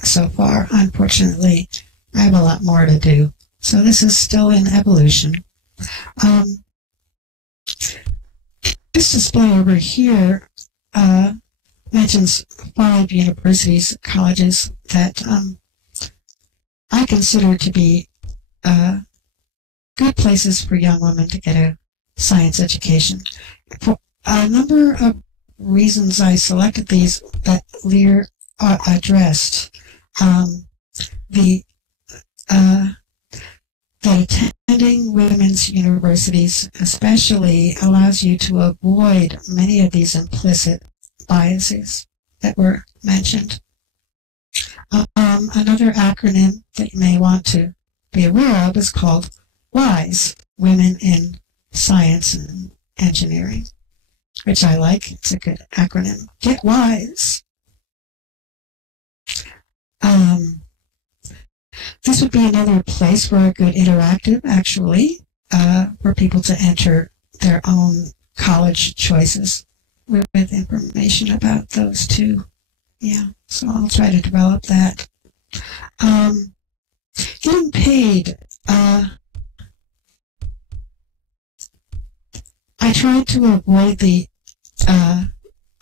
so far. Unfortunately, I have a lot more to do, so this is still in evolution. This display over here mentions 5 universities, colleges that I consider to be good places for young women to get a science education. For a number of reasons I selected these that Lyr addressed. That attending women's universities especially allows you to avoid many of these implicit biases that were mentioned. Another acronym that you may want to be aware of is called WISE, Women in Science and Engineering, which I like. It's a good acronym. Get WISE. This would be another place for a good interactive, actually, for people to enter their own college choices with information about those too. Yeah, so I'll try to develop that. Getting paid. I tried to avoid the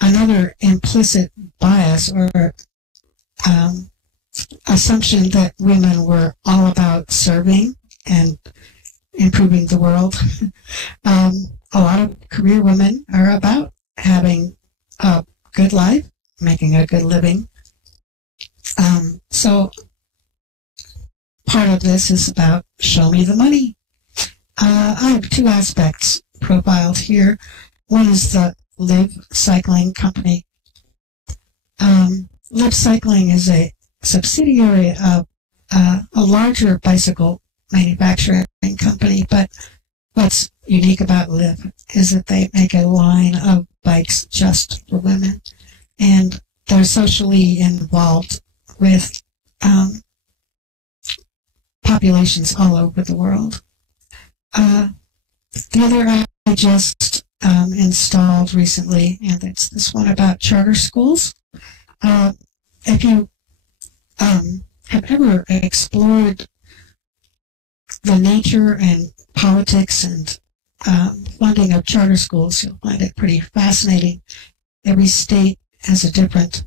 another implicit bias or assumption that women were all about serving and improving the world. A lot of career women are about having a good life, making a good living. So part of this is about show me the money. I have 2 aspects profiled here. One is the Lyr Cycling Company. Lyr Cycling is a subsidiary of a larger bicycle manufacturing company, but what's unique about Lyr is that they make a line of bikes just for women, and they're socially involved with populations all over the world. The other I just installed recently, and it's this one about charter schools. If you have ever explored the nature and politics and funding of charter schools, you'll find it pretty fascinating. Every state has a different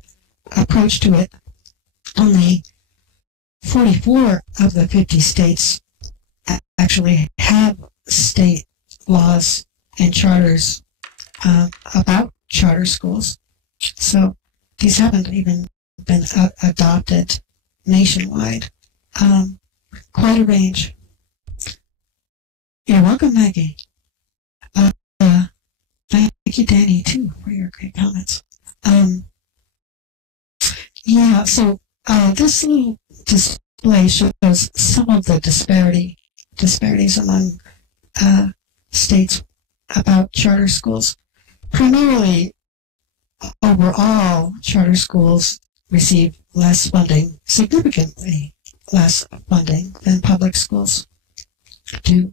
approach to it. Only 44 of the 50 states actually have state laws and charters about charter schools. So these haven't even been adopted nationwide. Quite a range. You're welcome, Maggie. Thank you, Danny, too, for your great comments. Yeah, so this little display shows some of the disparities among states about charter schools. Primarily, overall, charter schools receive less funding, significantly less funding than public schools do.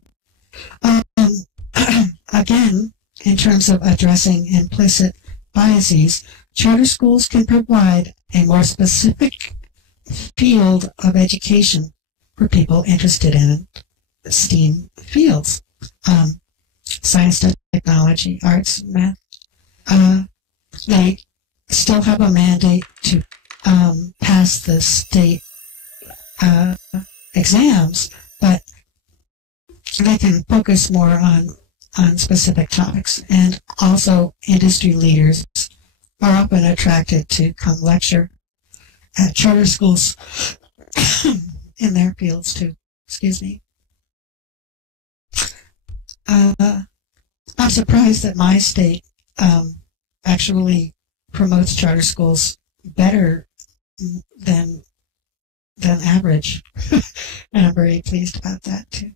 Again, in terms of addressing implicit biases, charter schools can provide a more specific field of education for people interested in STEAM fields, science, technology, arts, math. They still have a mandate to pass the state exams, but they can focus more on specific topics. And also, industry leaders are often attracted to come lecture at charter schools in their fields too. Excuse me. I'm surprised that my state actually promotes charter schools better than average, and I'm very pleased about that too.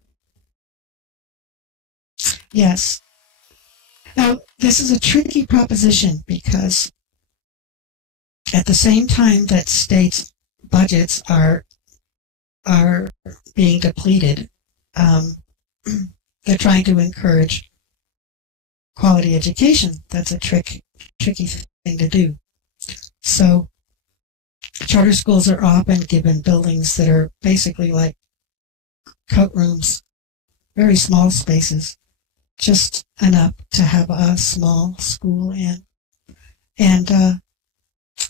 Yes. Now, this is a tricky proposition because at the same time that states' budgets are being depleted, they're trying to encourage quality education. That's a tricky thing to do. So charter schools are often given buildings that are basically like coat rooms, very small spaces, just enough to have a small school in. And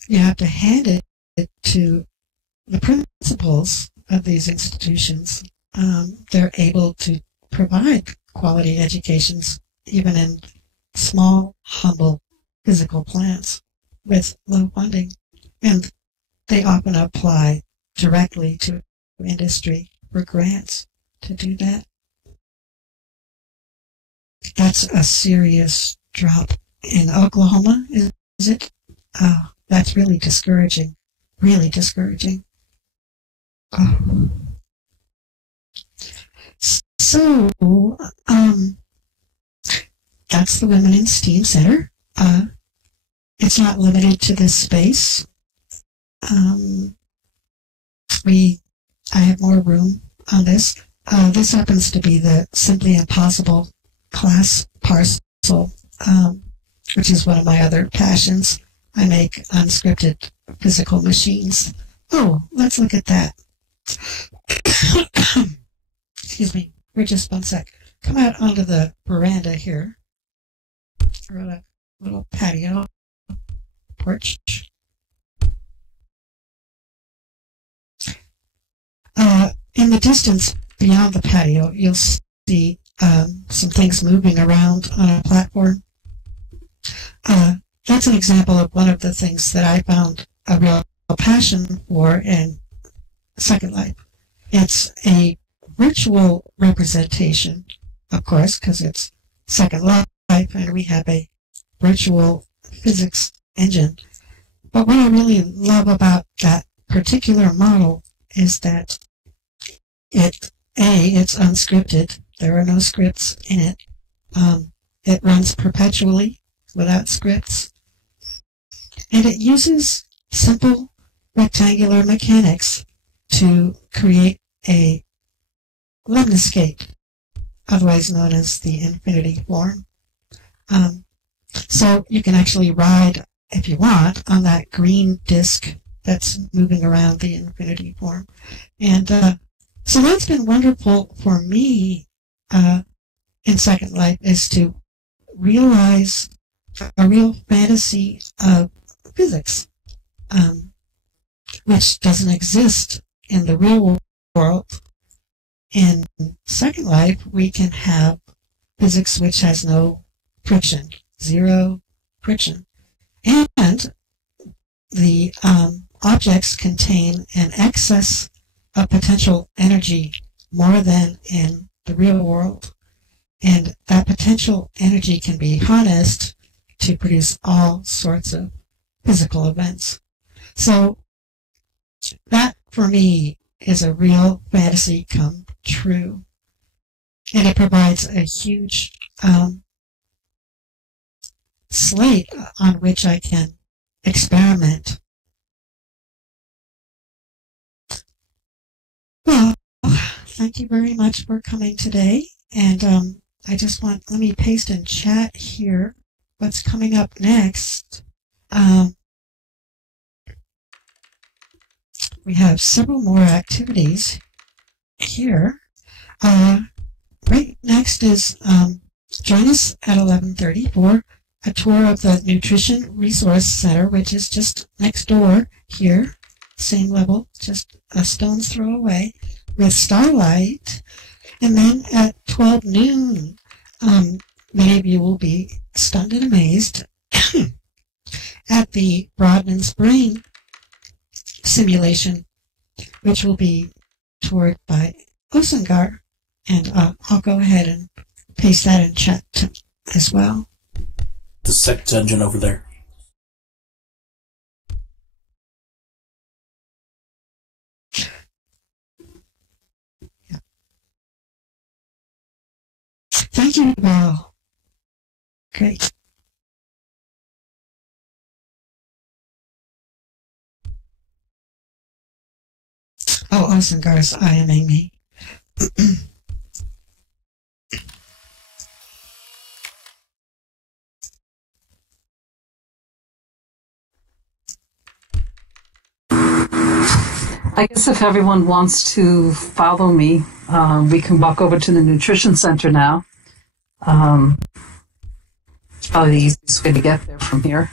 you have to hand it to the principals of these institutions. They're able to provide quality educations even in small, humble physical plants with low funding. And they often apply directly to industry for grants to do that. That's a serious drop in Oklahoma, is it? Oh, that's really discouraging. Really discouraging. Oh. So, that's the Women in STEAM Center. It's not limited to this space. I have more room on this. This happens to be the Simply Impossible class parcel, which is one of my other passions. I make unscripted physical machines. Oh, let's look at that. Excuse me, for just one sec. Come out onto the veranda here, or a little patio porch. In the distance beyond the patio, you'll see some things moving around on a platform. That's an example of one of the things that I found a real passion for in Second Life. It's a virtual representation, of course, because it's Second Life and we have a virtual physics engine. But what I really love about that particular model is that it's unscripted. There are no scripts in it. It runs perpetually without scripts. And it uses simple rectangular mechanics to create a lemniscate, otherwise known as the infinity form. So you can actually ride, if you want, on that green disk that's moving around the infinity form. And so that's been wonderful for me in Second Life, is to realize a real fantasy of physics, which doesn't exist in the real world. In Second Life, we can have physics which has no friction, zero friction. And the objects contain an excess of potential energy, more than in the real world. And that potential energy can be harnessed to produce all sorts of physical events. So that, for me, is a real fantasy come true. And it provides a huge slate on which I can experiment. Well, thank you very much for coming today. And let me paste in chat here what's coming up next. We have several more activities here. Right next is join us at 11:30 for a tour of the Nutrition Resource Center, which is just next door here, same level, just a stone's throw away, with starlight. And then at 12 noon, many of you will be stunned and amazed at the Brodmann's Brain simulation, which will be toured by Osengar. And I'll go ahead and paste that in chat as well. The second engine over there. Yeah. Thank you, Val. Great. Oh, Osengar's IMing me. I guess if everyone wants to follow me, we can walk over to the Nutrition Center now. It's probably the easiest way to get there from here.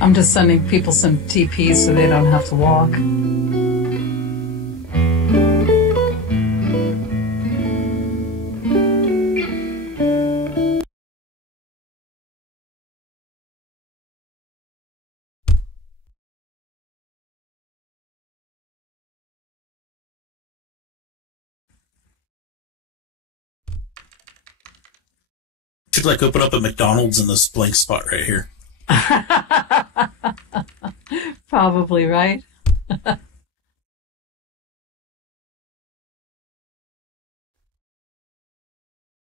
I'm just sending people some TPs so they don't have to walk. Should like open up a McDonald's in this blank spot right here. Probably, right?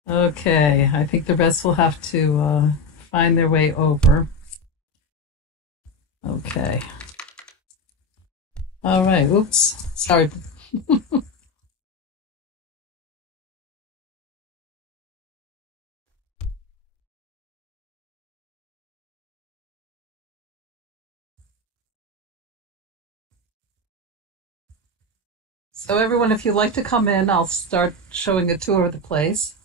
Okay, I think the rest will have to find their way over. Okay. All right, oops, sorry. So everyone, if you'd like to come in, I'll start showing a tour of the place.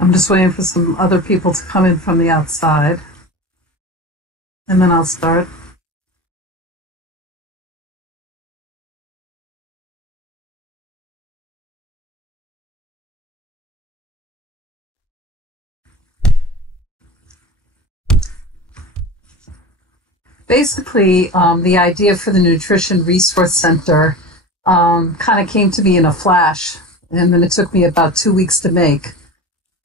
I'm just waiting for some other people to come in from the outside, and then I'll start. Basically, the idea for the Nutrition Resource Center kind of came to me in a flash, and then it took me about 2 weeks to make.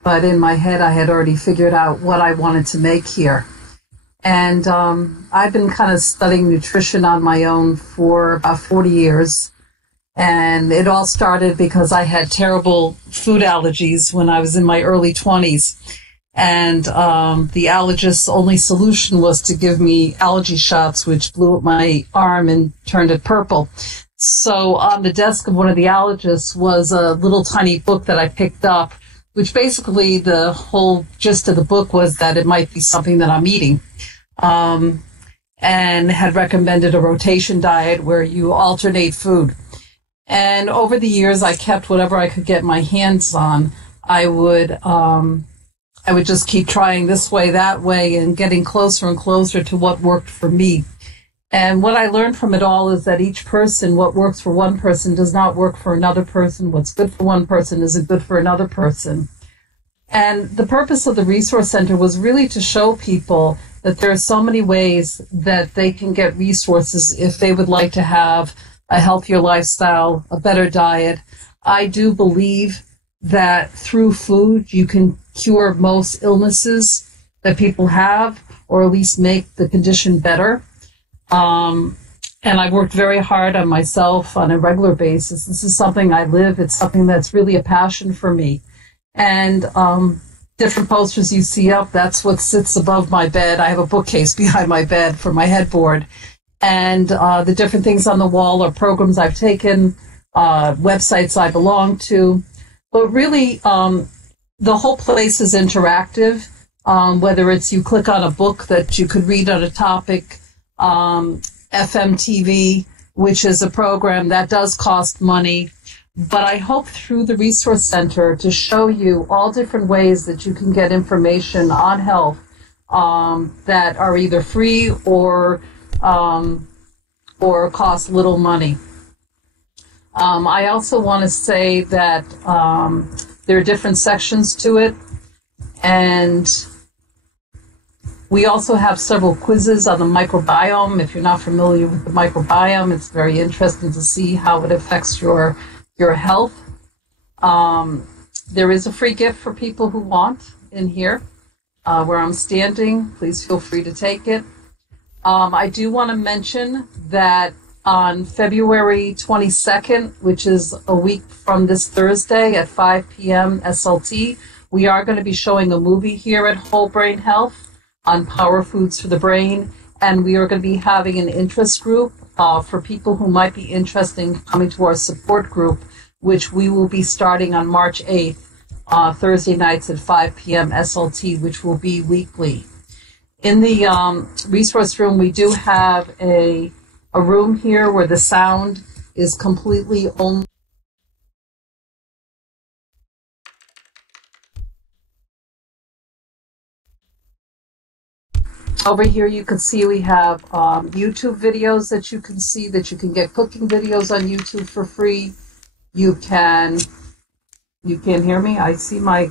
But in my head, I had already figured out what I wanted to make here. And I've been kind of studying nutrition on my own for about 40 years. And it all started because I had terrible food allergies when I was in my early 20s. And the allergist's only solution was to give me allergy shots, which blew up my arm and turned it purple. So on the desk of one of the allergists was a little tiny book that I picked up, which basically the whole gist of the book was that it might be something that I'm eating. And had recommended a rotation diet where you alternate food. And over the years, I kept whatever I could get my hands on. I would just keep trying this way, that way, and getting closer and closer to what worked for me. And what I learned from it all is that each person, what works for one person does not work for another person. What's good for one person isn't good for another person. And the purpose of the Resource Center was really to show people that there are so many ways that they can get resources if they would like to have a healthier lifestyle, a better diet. I do believe that through food you can cure most illnesses that people have, or at least make the condition better. And I worked very hard on myself on a regular basis. This is something I live. It's something that's really a passion for me. And different posters you see up, that's what sits above my bed. I have a bookcase behind my bed for my headboard. And the different things on the wall are programs I've taken, websites I belong to. But really, the whole place is interactive, whether it's you click on a book that you could read on a topic, FMTV, which is a program that does cost money. But I hope through the Resource Center to show you all different ways that you can get information on health that are either free or cost little money. I also want to say that there are different sections to it, and we also have several quizzes on the microbiome. If you're not familiar with the microbiome, it's very interesting to see how it affects your health. There is a free gift for people who want in here where I'm standing. Please feel free to take it. I do want to mention that on February 22nd, which is a week from this Thursday at 5 p.m. SLT, we are going to be showing a movie here at Whole Brain Health on power foods for the brain, and we are going to be having an interest group for people who might be interested in coming to our support group, which we will be starting on March 8th, Thursday nights at 5 p.m. SLT, which will be weekly. In the resource room, we do have a room here where the sound is completely only. Over here you can see we have YouTube videos that you can see, that you can get cooking videos on YouTube for free. You can't hear me? I see my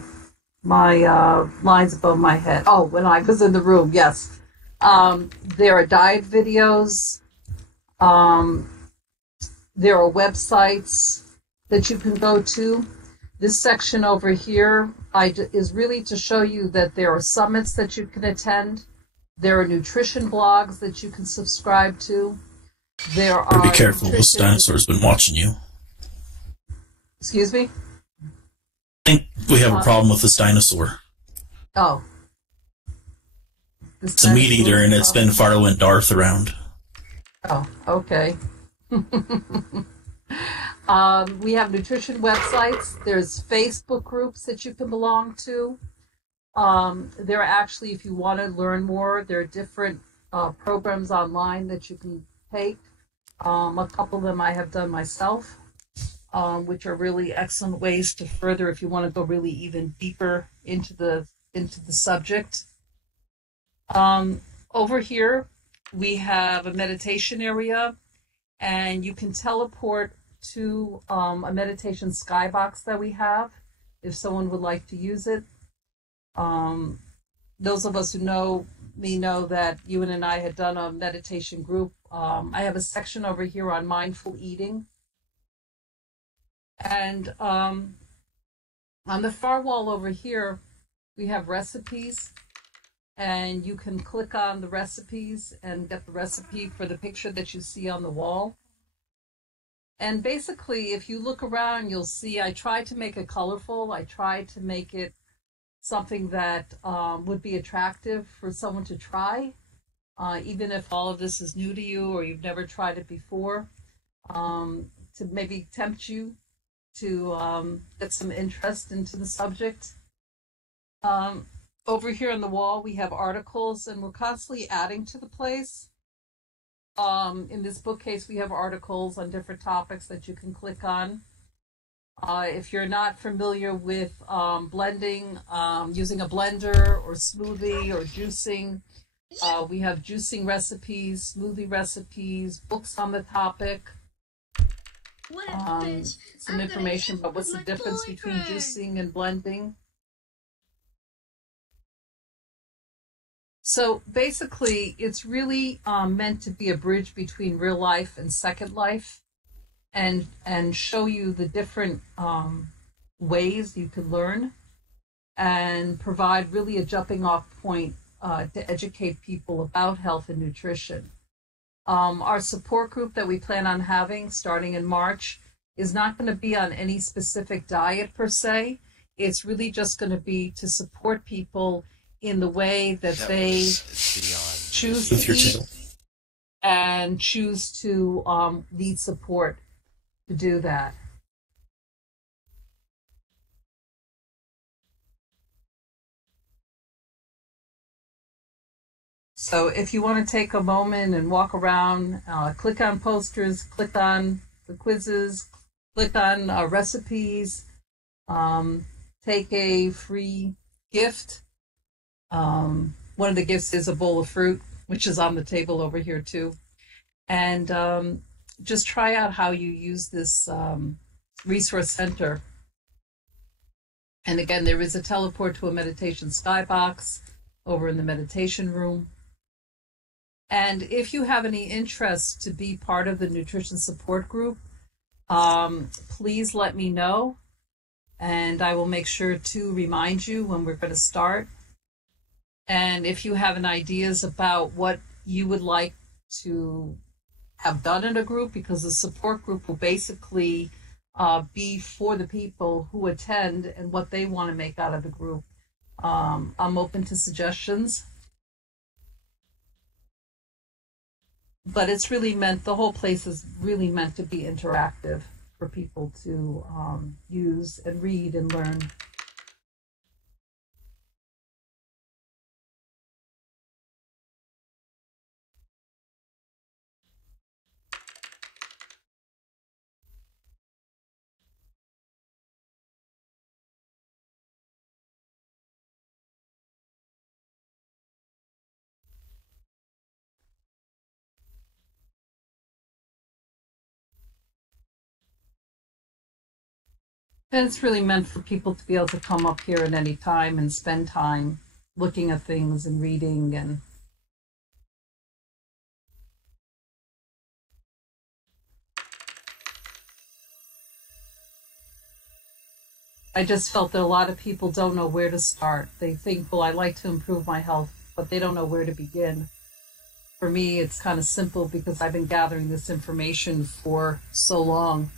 lines above my head. Oh, when I was in the room, yes. There are diet videos. There are websites that you can go to. This section over here is really to show you that there are summits that you can attend. There are nutrition blogs that you can subscribe to. There are. Be careful, this dinosaur's been watching you. Excuse me? I think we have a problem with this dinosaur. Oh. It's a meat eater, and it's been following Darth around. Oh, okay. We have nutrition websites. There's Facebook groups that you can belong to. There are actually, if you want to learn more, there are different programs online that you can take. A couple of them I have done myself, which are really excellent ways to further if you want to go really even deeper into the subject. Over here, we have a meditation area, and you can teleport to a meditation skybox that we have if someone would like to use it. Those of us who know me know that Ewan and I had done a meditation group. I have a section over here on mindful eating. And on the far wall over here, we have recipes. And you can click on the recipes and get the recipe for the picture that you see on the wall. And basically, if you look around, you'll see I tried to make it colorful. I tried to make it something that would be attractive for someone to try, even if all of this is new to you or you've never tried it before. to maybe tempt you to get some interest into the subject. Over here on the wall, we have articles, and we're constantly adding to the place. In this bookcase, we have articles on different topics that you can click on. If you're not familiar with blending, using a blender or smoothie or juicing, we have juicing recipes, smoothie recipes, books on the topic. Some information about what's the difference between juicing and blending. So basically, it's really meant to be a bridge between real life and Second Life, and show you the different ways you can learn, and provide really a jumping off point to educate people about health and nutrition. Our support group that we plan on having starting in March is not going to be on any specific diet per se. It's really just going to be to support people in the way that they choose to eat and choose to need support to do that. So if you want to take a moment and walk around, click on posters, click on the quizzes, click on recipes, take a free gift. One of the gifts is a bowl of fruit, which is on the table over here too. And just try out how you use this resource center. And again, there is a teleport to a meditation skybox over in the meditation room. And if you have any interest to be part of the nutrition support group, please let me know, and I will make sure to remind you when we're going to start. And if you have any ideas about what you would like to have done in a group, because the support group will basically be for the people who attend and what they want to make out of the group, I'm open to suggestions. But it's really meant, the whole place is really meant to be interactive for people to use and read and learn. And it's really meant for people to be able to come up here at any time and spend time looking at things and reading. And I just felt that a lot of people don't know where to start. They think, well, I'd like to improve my health, but they don't know where to begin. For me, it's kind of simple because I've been gathering this information for so long.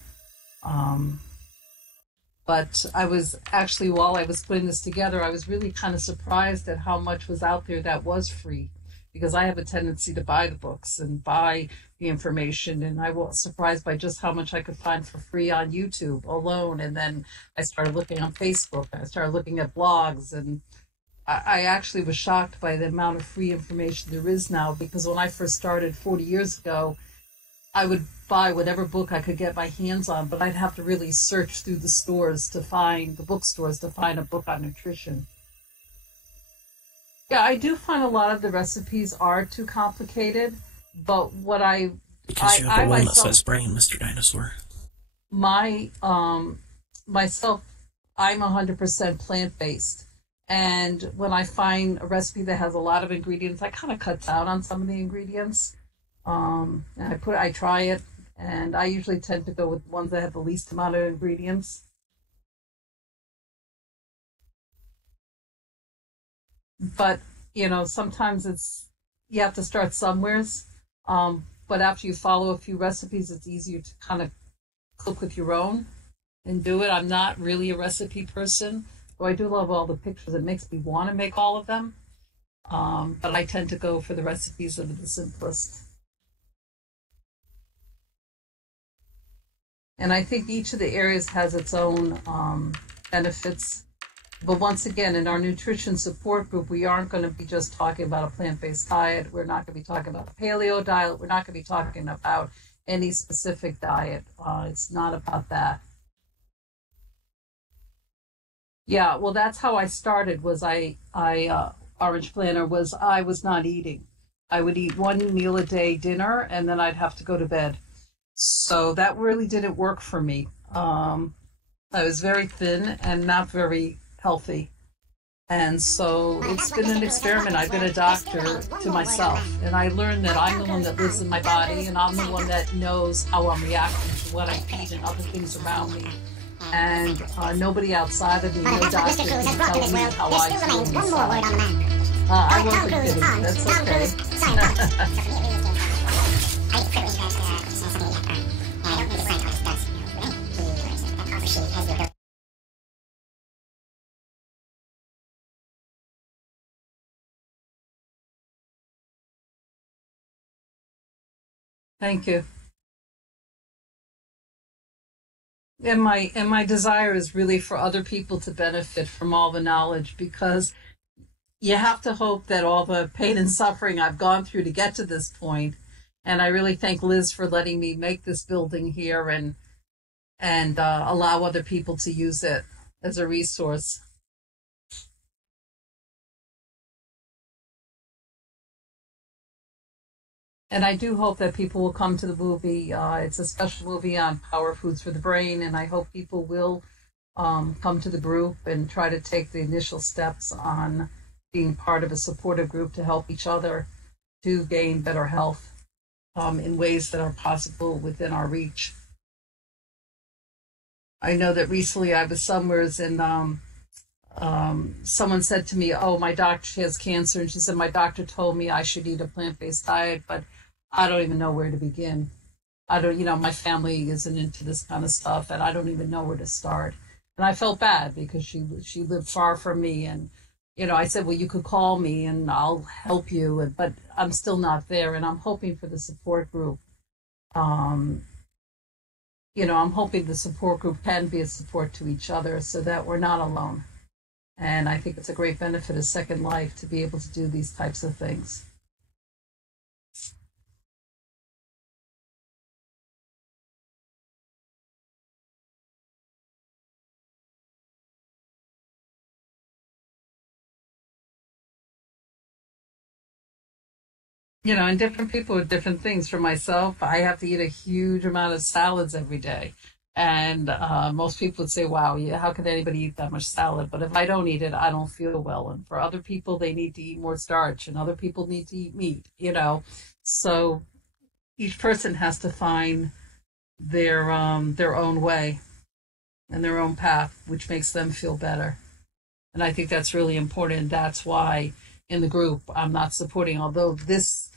But I was actually, while I was putting this together, I was really kind of surprised at how much was out there that was free, because I have a tendency to buy the books and buy the information, and I was surprised by just how much I could find for free on YouTube alone. And then I started looking on Facebook, and I started looking at blogs, and I actually was shocked by the amount of free information there is now, because when I first started 40 years ago, I would buy whatever book I could get my hands on, but I'd have to really search through the stores to find, the bookstores to find a book on nutrition. Yeah, I do find a lot of the recipes are too complicated, but what because you have a walnut-sized brain, Mr. Dinosaur. Myself, I'm 100% plant-based. And when I find a recipe that has a lot of ingredients, I kind of cut down on some of the ingredients. And I try it, and I usually tend to go with ones that have the least amount of ingredients. But, you know, sometimes you have to start somewheres. But after you follow a few recipes, it's easier to kind of cook with your own and do it. I'm not really a recipe person, though I do love all the pictures. It makes me want to make all of them. But I tend to go for the recipes that are the simplest. And I think each of the areas has its own benefits. But once again, in our nutrition support group, we aren't going to be just talking about a plant-based diet. We're not going to be talking about a paleo diet. We're not going to be talking about any specific diet. It's not about that. Yeah, well, that's how I started. Orange Planner was I was not eating. I would eat one meal a day, dinner, and then I'd have to go to bed. So that really didn't work for me. I was very thin and not very healthy. And so it's been an experiment. I've been a doctor to myself. And I learned that I'm the one that lives in my body, and I'm the one that knows how I'm reacting to what I eat and other things around me. And nobody outside of me, no doctor, can tell me how I feel inside. I wasn't kidding. That's okay. Thank you. And my desire is really for other people to benefit from all the knowledge, because you have to hope that all the pain and suffering I've gone through to get to this point, and I really thank Liz for letting me make this building here and allow other people to use it as a resource. And I do hope that people will come to the movie. It's a special movie on power foods for the brain, and I hope people will come to the group and try to take the initial steps on being part of a supportive group to help each other to gain better health in ways that are possible within our reach. I know that recently I was somewhere and someone said to me, oh, my doctor, she has cancer, and she said, my doctor told me I should eat a plant-based diet, but I don't even know where to begin. My family isn't into this kind of stuff, and I don't even know where to start. And I felt bad because she lived far from me, and I said, well, you could call me and I'll help you, but I'm still not there, and I'm hoping for the support group. I'm hoping the support group can be a support to each other so that we're not alone. And I think it's a great benefit of Second Life to be able to do these types of things. And different people with different things. For myself, I have to eat a huge amount of salads every day. And most people would say, wow, how could anybody eat that much salad? But if I don't eat it, I don't feel well. And for other people, they need to eat more starch, and other people need to eat meat, So each person has to find their own way and their own path, which makes them feel better. And I think that's really important. That's why in the group I'm not supporting, although this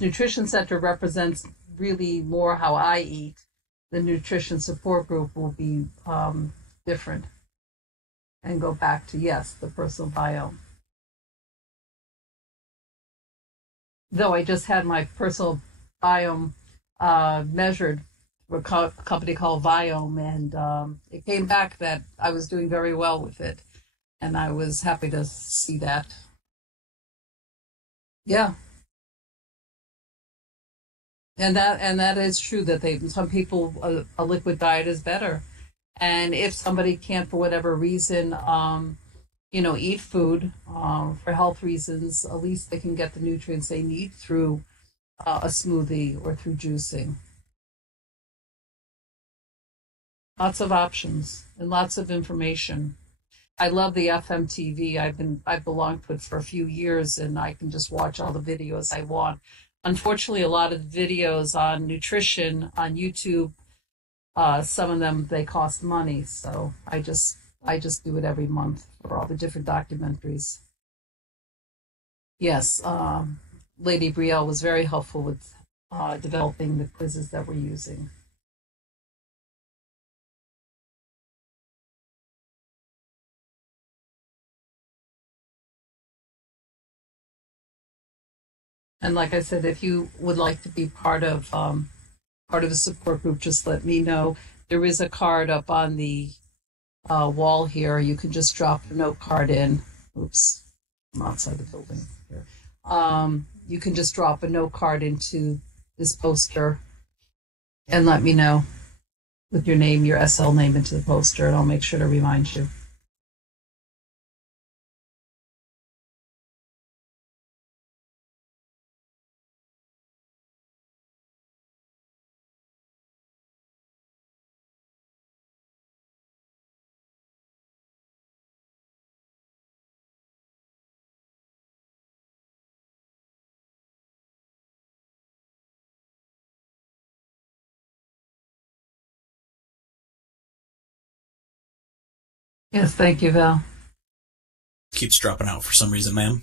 nutrition center represents really more how I eat. The nutrition support group will be different and go back to, yes, the personal biome. Though I just had my personal biome measured for a company called Viome, and it came back that I was doing very well with it, and I was happy to see that. Yeah. And that is true that some people a liquid diet is better, and if somebody can't for whatever reason eat food for health reasons, at least they can get the nutrients they need through a smoothie or through juicing. Lots of options and lots of information. I love the FMTV. I've belonged to it for a few years, and I can just watch all the videos I want. Unfortunately, a lot of the videos on nutrition on YouTube, some of them, they cost money. So I just do it every month for all the different documentaries. Yes, Lady Brielle was very helpful with developing the quizzes that we're using. And like I said, if you would like to be part of a support group, just let me know. there is a card up on the wall here. You can just drop a note card in. Oops, I'm outside the building here. You can just drop a note card into this poster and let me know with your name, your SL name into the poster, and I'll make sure to remind you. Yes, thank you, Val. Keeps dropping out for some reason, ma'am.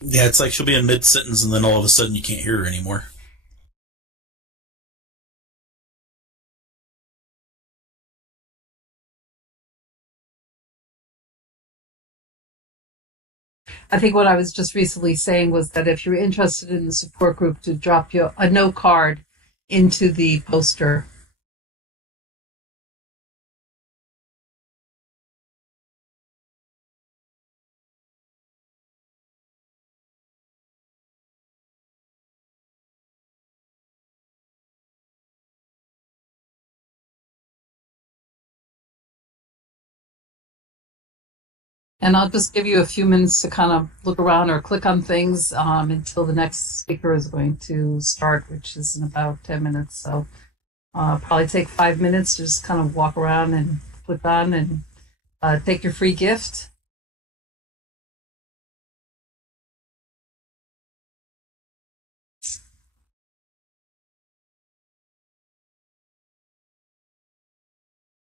Yeah, it's like she'll be in mid-sentence and then all of a sudden you can't hear her anymore. I think what I was just recently saying was that if you're interested in the support group, to drop you a note card into the poster. And I'll just give you a few minutes to kind of look around or click on things until the next speaker is going to start, which is in about 10 minutes. So probably take 5 minutes to just kind of walk around and click on and take your free gift.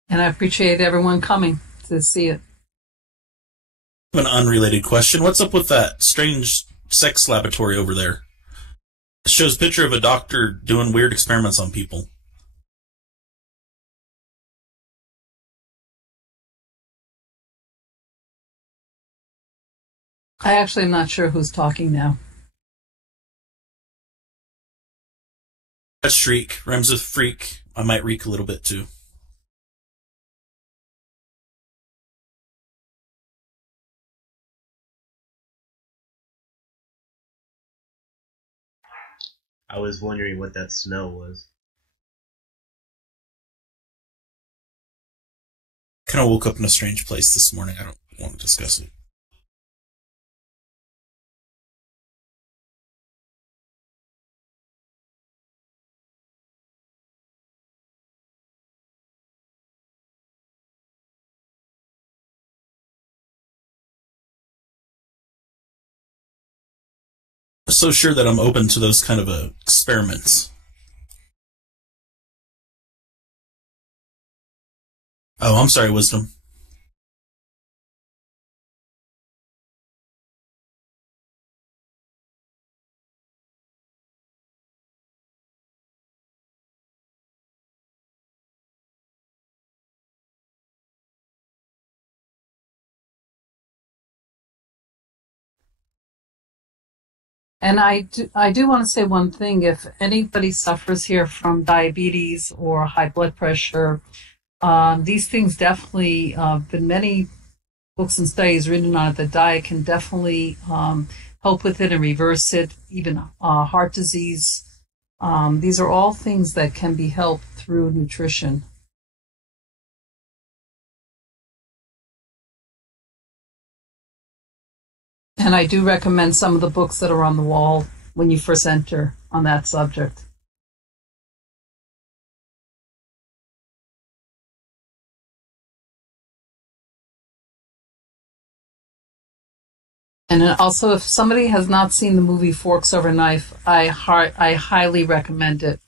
And I appreciate everyone coming to see it. An unrelated question. What's up with that strange sex laboratory over there? It shows a picture of a doctor doing weird experiments on people. I actually am not sure who's talking now. That Shriek. Rhymes with freak. I might reek a little bit too. I was wondering what that smell was. Kind of woke up in a strange place this morning. I don't want to discuss it. I'm so sure that I'm open to those kind of experiments. Oh, I'm sorry, Wisdom. And I do want to say one thing. If anybody suffers here from diabetes or high blood pressure, these things definitely, been many books and studies written on it, that diet can definitely help with it and reverse it, even heart disease. These are all things that can be helped through nutrition. And I do recommend some of the books that are on the wall when you first enter on that subject. And also, if somebody has not seen the movie Forks Over Knife, I highly recommend it.